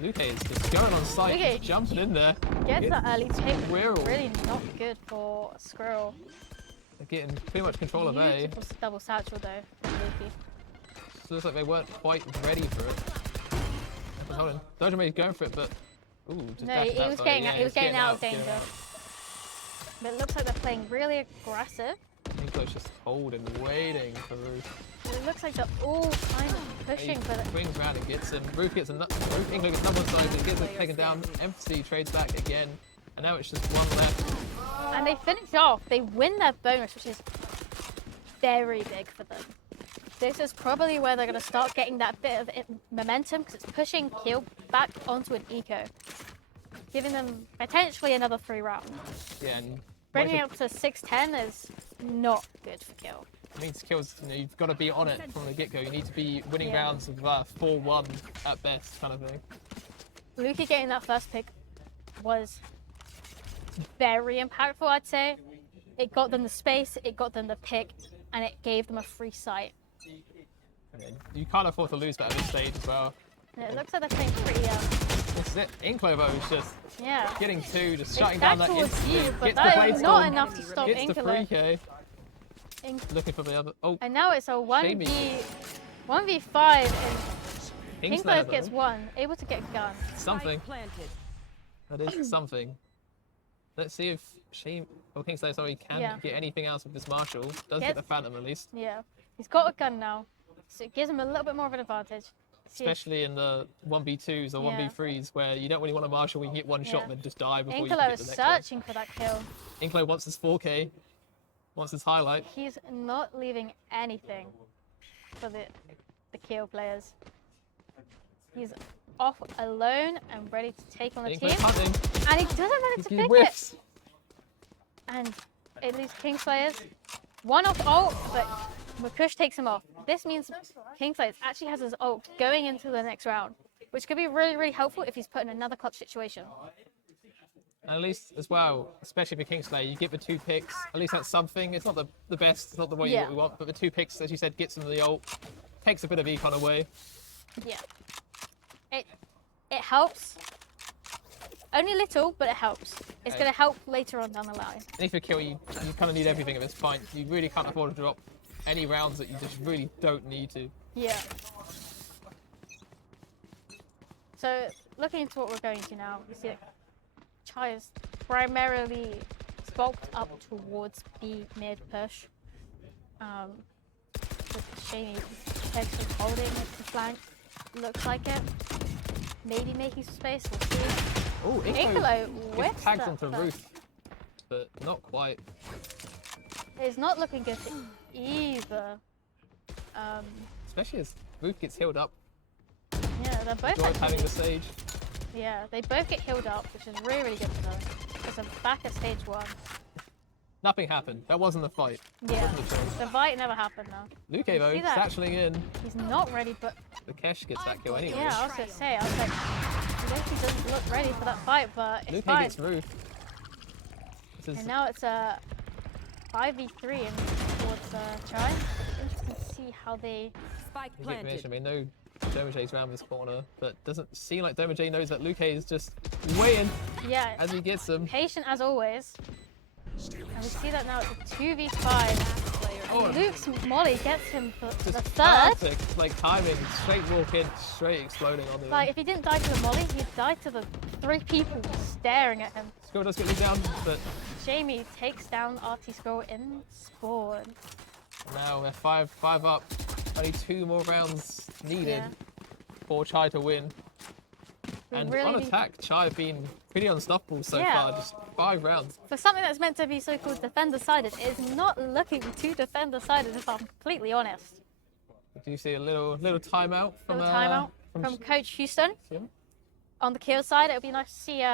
Luke is just going on site, Luke just jumping in there. Gets that early take. Squirrel. Really not good for Squirrel. They're getting pretty much control of A. Beautiful double satchel though from Lukey. So looks like they weren't quite ready for it. Hold on. Dojime going for it, but. Ooh, just No, dashed he out was though. getting Yeah, out, he was getting out of getting danger. out. But it looks like they're playing really aggressive. Nico's just holding, waiting for Roof. It looks like they're all kind of pushing for the. Swings around and gets him. Roof gets Roof Inklo gets another one side, but gets it taken down. Empathy trades back again. And now it's just one left. And they finish off. They win their bonus, which is very big for them. This is probably where they're going to start getting that bit of momentum because it's pushing Keele back onto an eco, giving them potentially another 3 rounds. Yeah, and Bringing it up to 6-10 is not good for Keele. it means kills, you know, you've got to be on it from the get-go. You need to be winning Yeah. rounds of 4-1 at best, kind of thing. Lukey getting that first pick was very impactful, I'd say. It got them the space, it got them the pick, and it gave them a free sight. And then you can't afford to lose that at this stage as well. And it looks like they're playing pretty, This is it. Inklo though is just yeah. getting 2, just They shutting down stack that towards instantly. you, but Gets the that blade is not storm, enough to stop gets the Inkler. 3k. Looking for the other. Oh, And now it's a 1v5, and King's Inkler gets 1, able to get a gun. something. Planted. That is something. Let's see if Shame or Kingslayer sorry can Yeah. get anything else of this Marshall. Does Gets- get the Phantom at least. Yeah, he's got a gun now, so it gives him a little bit more of an advantage. especially in the 1v2s or Yeah. 1v3s where you don't really want to marshal when you get one shot Yeah. and then just die before you can Inkolo get is the next one. searching for that kill. Inklo wants his 4K, wants his highlight. He's not leaving anything for the Keele players. He's off alone and ready to take on the team. Inklo's hunting. And he doesn't manage to He pick whiffs. it. And it leaves Kingsplayers one off ult, but Makush takes him off. This means Kingsplayers actually has his ult going into the next round, which could be really, really helpful if he's put in another clutch situation. And at least as well, especially for Kingslayer, you get the 2 picks. At least that's something. It's not the best, it's not the way Yeah. we want, but the 2 picks, as you said, gets him the ult, takes a bit of econ away. Yeah. It helps. Only little, but it helps. It's going to help later on down the line. And if you kill, you kind of need everything at this point. You really can't afford to drop any rounds that you just really don't need to. Yeah. So, looking into what we're going to now, you see that Chai is primarily bulked up towards B mid push. With Shamey potentially holding the flank. Looks like it. Maybe making some space, we'll see. Oh, Inkolo gets whiffs tagged that onto first. Ruth, but not quite. It's not looking good for either. Especially as Ruth gets healed up. Yeah, they're both Joy having the actually, stage. yeah, they both get healed up, which is really, really good for them. Because they're back at stage 1. Nothing happened. That wasn't the fight. Yeah, Wasn't the choice. the fight never happened now. Luke though, see that? satcheling in. He's not ready, but The Kesh gets that kill anyway. yeah, I was going to say, I was like, Luke doesn't look ready for that fight, but it's Luke fine. gets Ruth. This is And now it's a 5v3 in towards Chai. Interesting to see how they... Spike the information. planted. I mean, no Domajay's around this corner, but doesn't seem like Domajay knows that Luke is just waiting Yeah, as he gets them. patient as always. And we see that now it's a 2v5. Oh, And Luke's molly gets him for the just third. perfect, like timing, straight walk in, straight exploding on the Like, if he didn't die to the molly, he'd die to the 3 people staring at him. Skill does get you down, but Jamie takes down RT Scroll in spawn. now they're 5 up. Only 2 more rounds needed Yeah. for Chai to win. We And really on need- attack, Chai have been pretty unstoppable so Yeah. far, just 5 rounds. For something that's meant to be so-called defender-sided, it's not looking too defender-sided, if I'm completely honest. Do you see a little timeout from Little timeout from Coach Houston. Jim? On the Keele side, it would be nice to see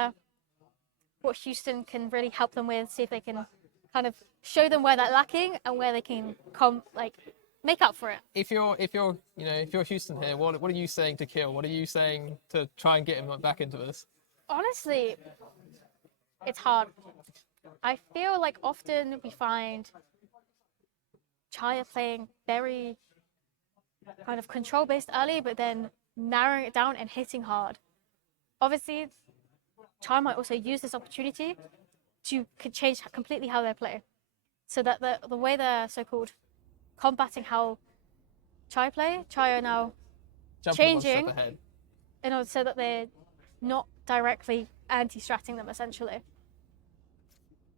what Houston can really help them with, see if they can kind of show them where they're lacking and where they can make up for it. If you're Houston here, what are you saying to kill? What are you saying to try and get him back into this? Honestly, it's hard. I feel like often we find Chai are playing very kind of control-based early, but then narrowing it down and hitting hard. Obviously, Chai might also use this opportunity to change completely how they play, so that the way they're so-called combating how Chai play, Chai are now Jumping one changing step ahead. in order so that they're not directly anti-stratting them essentially.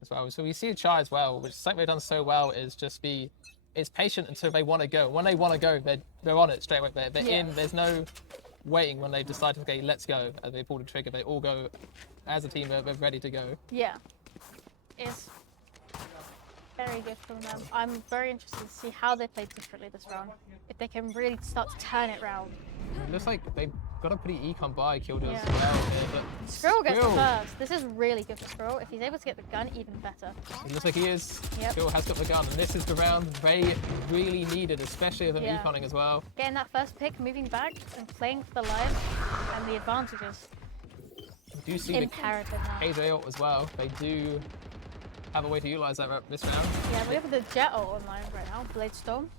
As well. So we see Chai as well, which something they've done so well is just it's patient until they want to go. When they want to go, they're on it straight away. They're Yeah. in. There's no waiting when they decide, okay, let's go. As they pull the trigger, they all go as a team. They're ready to go. Yeah, it's very good from them. I'm very interested to see how they play differently this round. If they can really start to turn it round. It looks like they've got a pretty econ buy killed us Yeah. as well here, but Skrull gets the Skrull, first. This is really good for Skrull. If he's able to get the gun, even better. it looks like he is. Yep. Skrull has got the gun, and this is the round they really needed, especially with them Yeah. econing as well. Getting that first pick, moving back, and playing for the life and the advantages. Do you see the Imperative now. KJ ult as well? They do have a way to utilize that this round. Yeah, we have the Jet ult online right now, Blade Storm.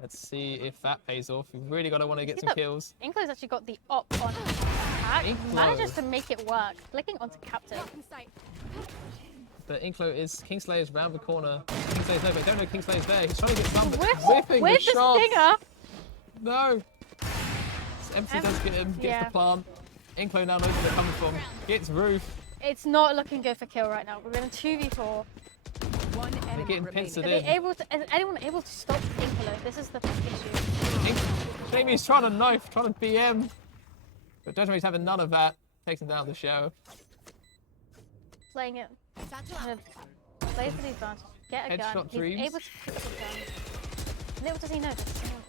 Let's see if that pays off. We've really got to want to get See some that- kills. Inklo's actually got the op on attack. Inklo. Manages to make it work. Flicking onto Captain. But Inklo is Kingslayer's round the corner. Kingslayer's there, but they don't know Kingslayer's there. He's trying to get some, but Whiffs whipping with the the shot. stinger. No. MC does get him, gets Yeah. the plant. Inklo now knows where they're coming from. Gets Roof. It's not looking good for Kill right now. We're in a 2v4. One They're enemy getting remaining. pincered Are in. they able to? Is anyone able to stop Inkolo? This is the issue. Jamie's trying to knife, trying to BM. But Dodge's having none of that. Takes him down the show. Playing it. Kind of play for the advantage. Get a gun. Headshot He's dreams. able to pick up a gun. Little does he know, there's someone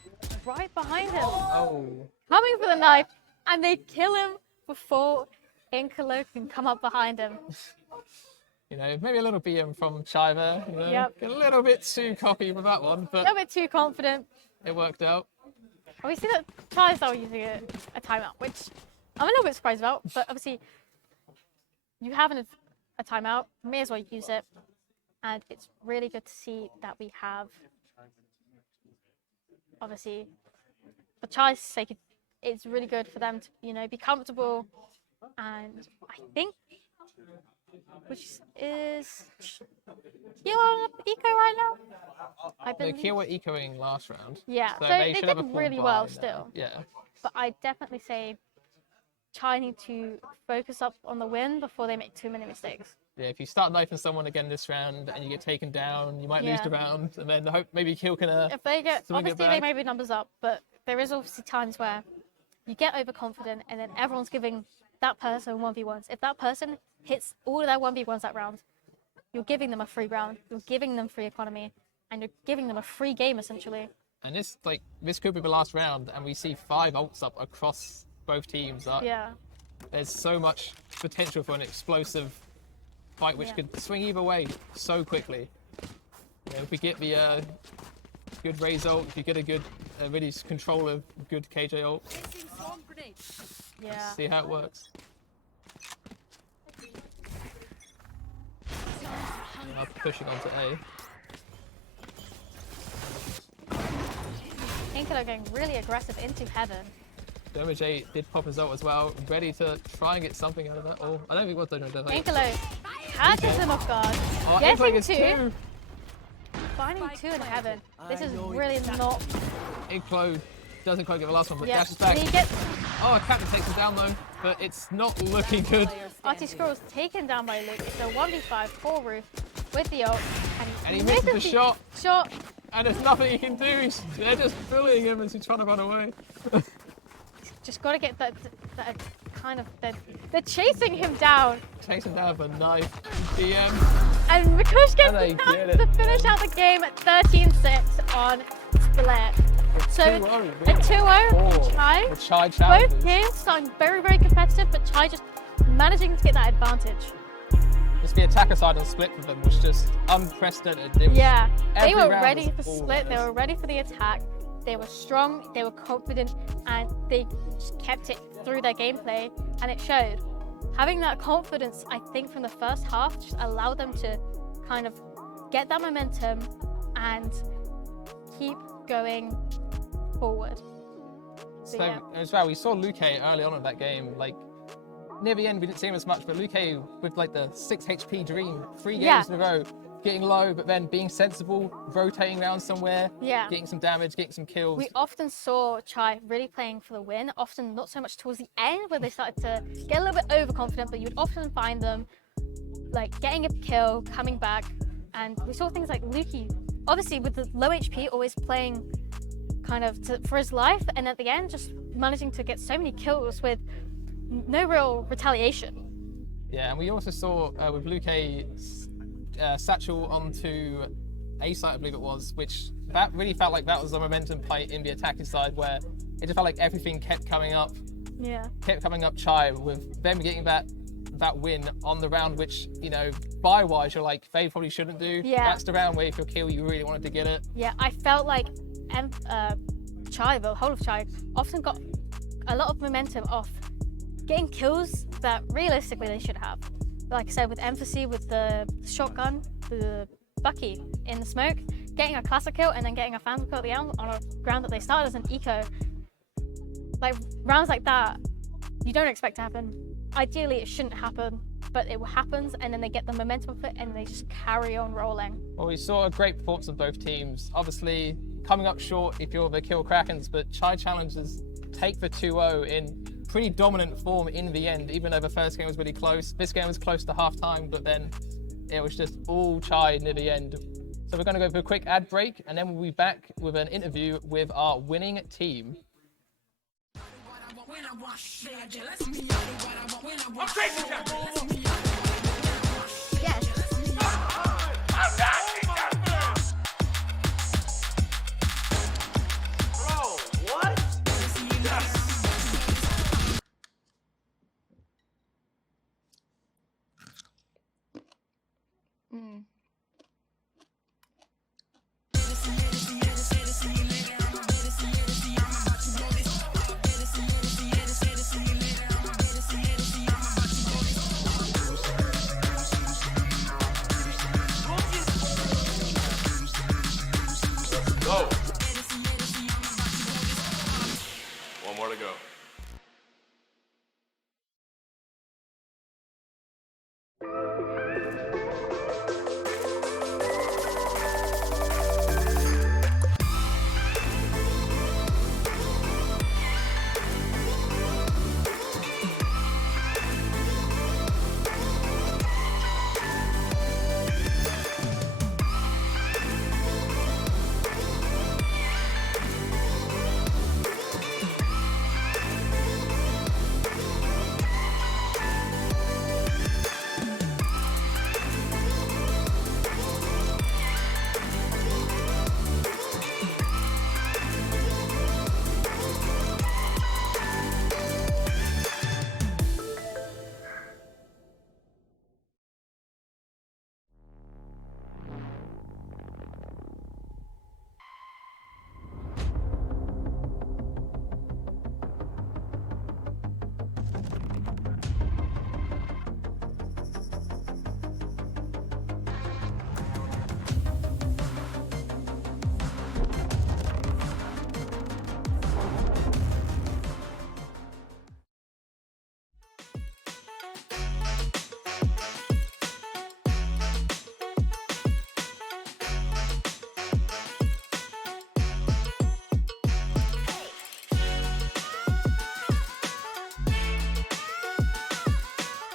right behind him. Oh. Coming for the knife, and they kill him before Inkalo can come up behind him. You know, maybe a little BM from Chiver. You know, Yep. a little bit too cocky with that one, A but little bit too confident. it worked out. We see that Chai's now using a timeout, which I'm a little bit surprised about, but obviously you have a timeout, may as well use it. And it's really good to see that we have, obviously, for Chai's sake, it's really good for them to, you know, be comfortable. And I think, which is Keele on eco right now? I No, believe. Keele were ecoing last round. Yeah, so they they should did have a full really buy well now. still. Yeah. But I definitely say Chai need to focus up on the win before they make too many mistakes. Yeah, if you start knifing someone again this round and you get taken down, you might lose Yeah. the round, and then hope maybe Keele can. If they get, swing it obviously they back. may be numbers up, but there is obviously times where you get overconfident and then everyone's giving that person 1v1s. If that person hits all of their 1v1s that round, you're giving them a free round, you're giving them free economy, and you're giving them a free game essentially. And this could be the last round, and we see 5 ults up across both teams. Yeah. There's so much potential for an explosive fight, which Yeah. could swing either way so quickly. You know, if we get the good Raze ult, if you get a good, really control of good KJ ult, Placing swarm grenade. Yeah. see how it works. Now pushing onto A. Inkalo going really aggressive into heaven. Damage 8 did pop his ult as well, ready to try and get something out of that. Oh, I don't think it was Damage 8. Inkalo catches him off guard. Oh, Getting Inkling is two. 2. Finding 2 in heaven. This is really not. Inklo doesn't quite get the last one, but Yeah. dashes back. He gets Oh, Captain takes him down though, but it's not looking good. Artie Scrolls taken down by Luke. It's a 1v5 full roof with the ult. And he misses the shot, Shot. and there's nothing he can do. They're just bullying him as he's trying to run away. Just got to get that kind of. They're chasing him down. Takes him down with a knife. DM. And Mikush gets And they the get chance to it. finish out the game at 13-6 on Split. So 2-0, a 2-0 Oh, Chai. the Chai Both challenges. games starting very, very competitive, but Chai just managing to get that advantage. Just the attacker side on Split for them was just unprecedented. It was Yeah, they every were round ready was for all Split. They theirs. were ready for the attack. They were strong, they were confident, and they just kept it through their gameplay, and it showed. Having that confidence, I think, from the first half just allowed them to kind of get that momentum and keep going forward. So yeah. as well, we saw Luke early on in that game. Like near the end, we didn't see him as much, but Luke with like the 6 HP dream, 3 games Yeah. in a row, getting low, but then being sensible, rotating around somewhere, Yeah. getting some damage, getting some kills. We often saw Chai really playing for the win, often not so much towards the end where they started to get a little bit overconfident, but you'd often find them like getting a kill, coming back, and we saw things like Lukey, obviously with the low HP, always playing kind of for his life, and at the end just managing to get so many kills with no real retaliation. Yeah, and we also saw with Luke Satchel onto A site, I believe it was, which that really felt like that was the momentum play in the attacking side, where it just felt like everything kept coming up Chai, with them getting that win on the round, which, you know, buy-wise, you're like, they probably shouldn't do. Yeah. That's the round where if you're Keele, you really wanted to get it. Yeah, I felt like Chai, the whole of Chai, often got a lot of momentum off getting kills that realistically they should have. Like I said, with emphasis, with the shotgun, the Bucky in the smoke, getting a classic kill and then getting a phantom kill at the end on a ground that they started as an eco. Like rounds like that, you don't expect to happen. Ideally, it shouldn't happen, but it happens, and then they get the momentum of it, and they just carry on rolling. Well, we saw a great performance of both teams. Obviously, coming up short if you're the Kill Krakens, but Chai Challengers take the 2-0 in pretty dominant form in the end, even though the first game was really close. This game was close to half-time, but then it was just all Chai near the end. So we're going to go for a quick ad break, and then we'll be back with an interview with our winning team. Mm. Go. One more to go.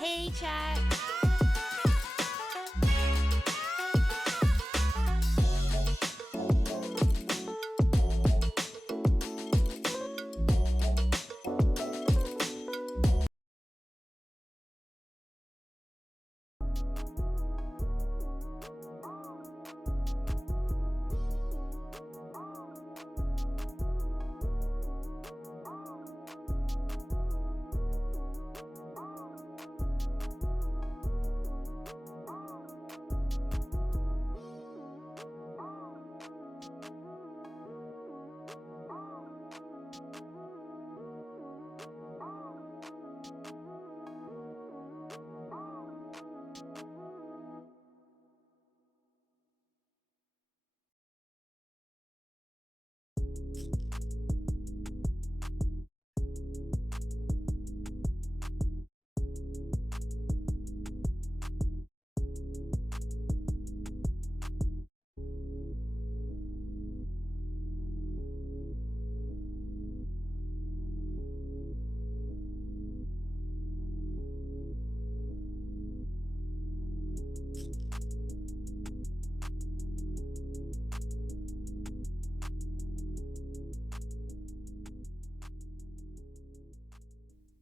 Hey, chat.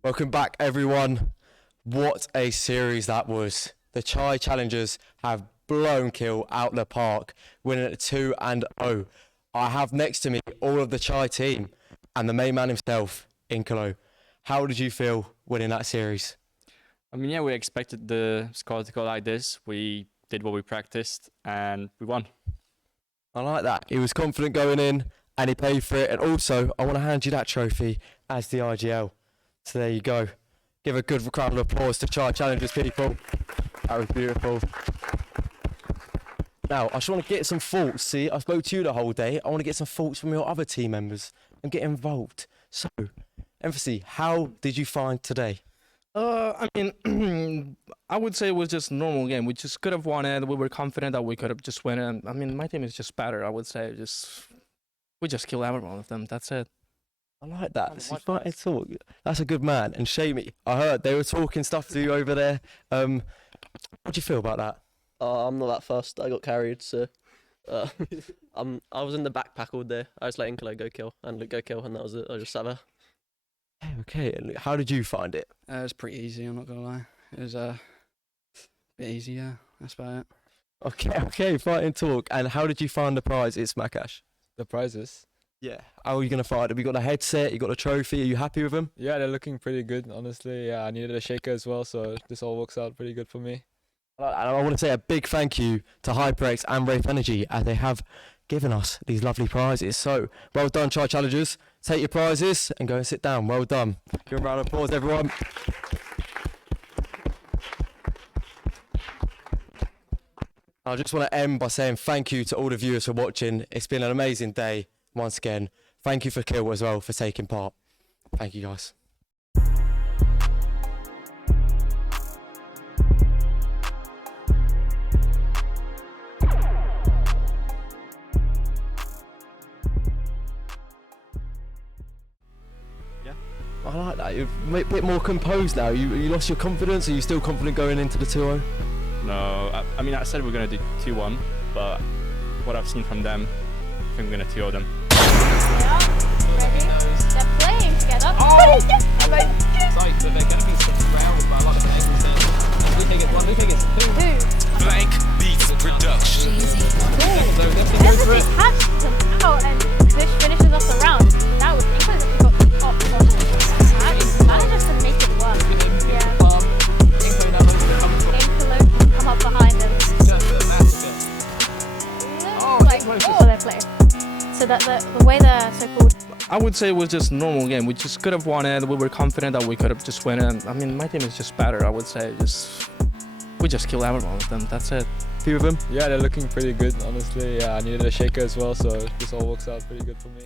Welcome back, everyone. What a series that was. The Chai Challengers have blown Keele out the park, winning at 2-0. I have next to me all of the Chai team and the main man himself, Inkolo. How did you feel winning that series? I mean, yeah, we expected the score to go like this. We did what we practiced and we won. I like that. He was confident going in and he paid for it. And also, I want to hand you that trophy as the IGL. So there you go. Give a good round of applause to Chai Challengers, people. That was beautiful. Now, I just want to get some thoughts. See, I spoke to you the whole day. I want to get some thoughts from your other team members and get involved. So, Emphasis, how did you find today? I mean, I would say it was just a normal game. We just could have won it. We were confident that we could have just won it. I mean, my team is just better. I would say we just kill every one of them. That's it. I like that. This is fighting talk. That's a good man. And Shamey, I heard they were talking stuff to you over there. What do you feel about that? I'm not that fast. I got carried, so I was in the backpack all day. I just let Inkolo go kill, and that was it. I just sat there. Okay. And how did you find it? It was pretty easy, I'm not gonna lie. It was a bit easy, yeah. That's about it. Okay, fighting talk. And how did you find the prize? It's Smackash. The prizes. Yeah. How are you gonna find it? We got a headset. You got a trophy. Are you happy with them? Yeah, they're looking pretty good, honestly. Yeah, I needed a shaker as well, so this all works out pretty good for me. And I want to say a big thank you to HyperX and Wraith Energy as they have given us these lovely prizes. So well done, Chai Challengers. Take your prizes and go and sit down. Well done. Give a round of applause, everyone. I just want to end by saying thank you to all the viewers for watching. It's been an amazing day once again. Thank you for Keele as well for taking part. Thank you, guys. I like that. You're a bit more composed now. You lost your confidence. Are you still confident going into the 2-0? No, I mean, I said we're going to do 2-1, but what I've seen from them, I think we're going to 2-0 them. They are ready. They're playing together. Oh! Sight, but they're going to be surrounded by a lot of angles there. Who think it's one? Who think it's two? Blank Beats Production. Everything catches them out and Fish finishes off the round. That was incredible. We got off manages to make it work. Yeah. Inkolo come up behind them. Like, oh, they play. So that the way they're so called. I would say it was just a normal game. We just could have won it. We were confident that we could have just won it. I mean, my team is just better. I would say we just killed everyone with them. That's it. Few of them. Yeah, they're looking pretty good, honestly. Yeah, I needed a shaker as well, so this all works out pretty good for me.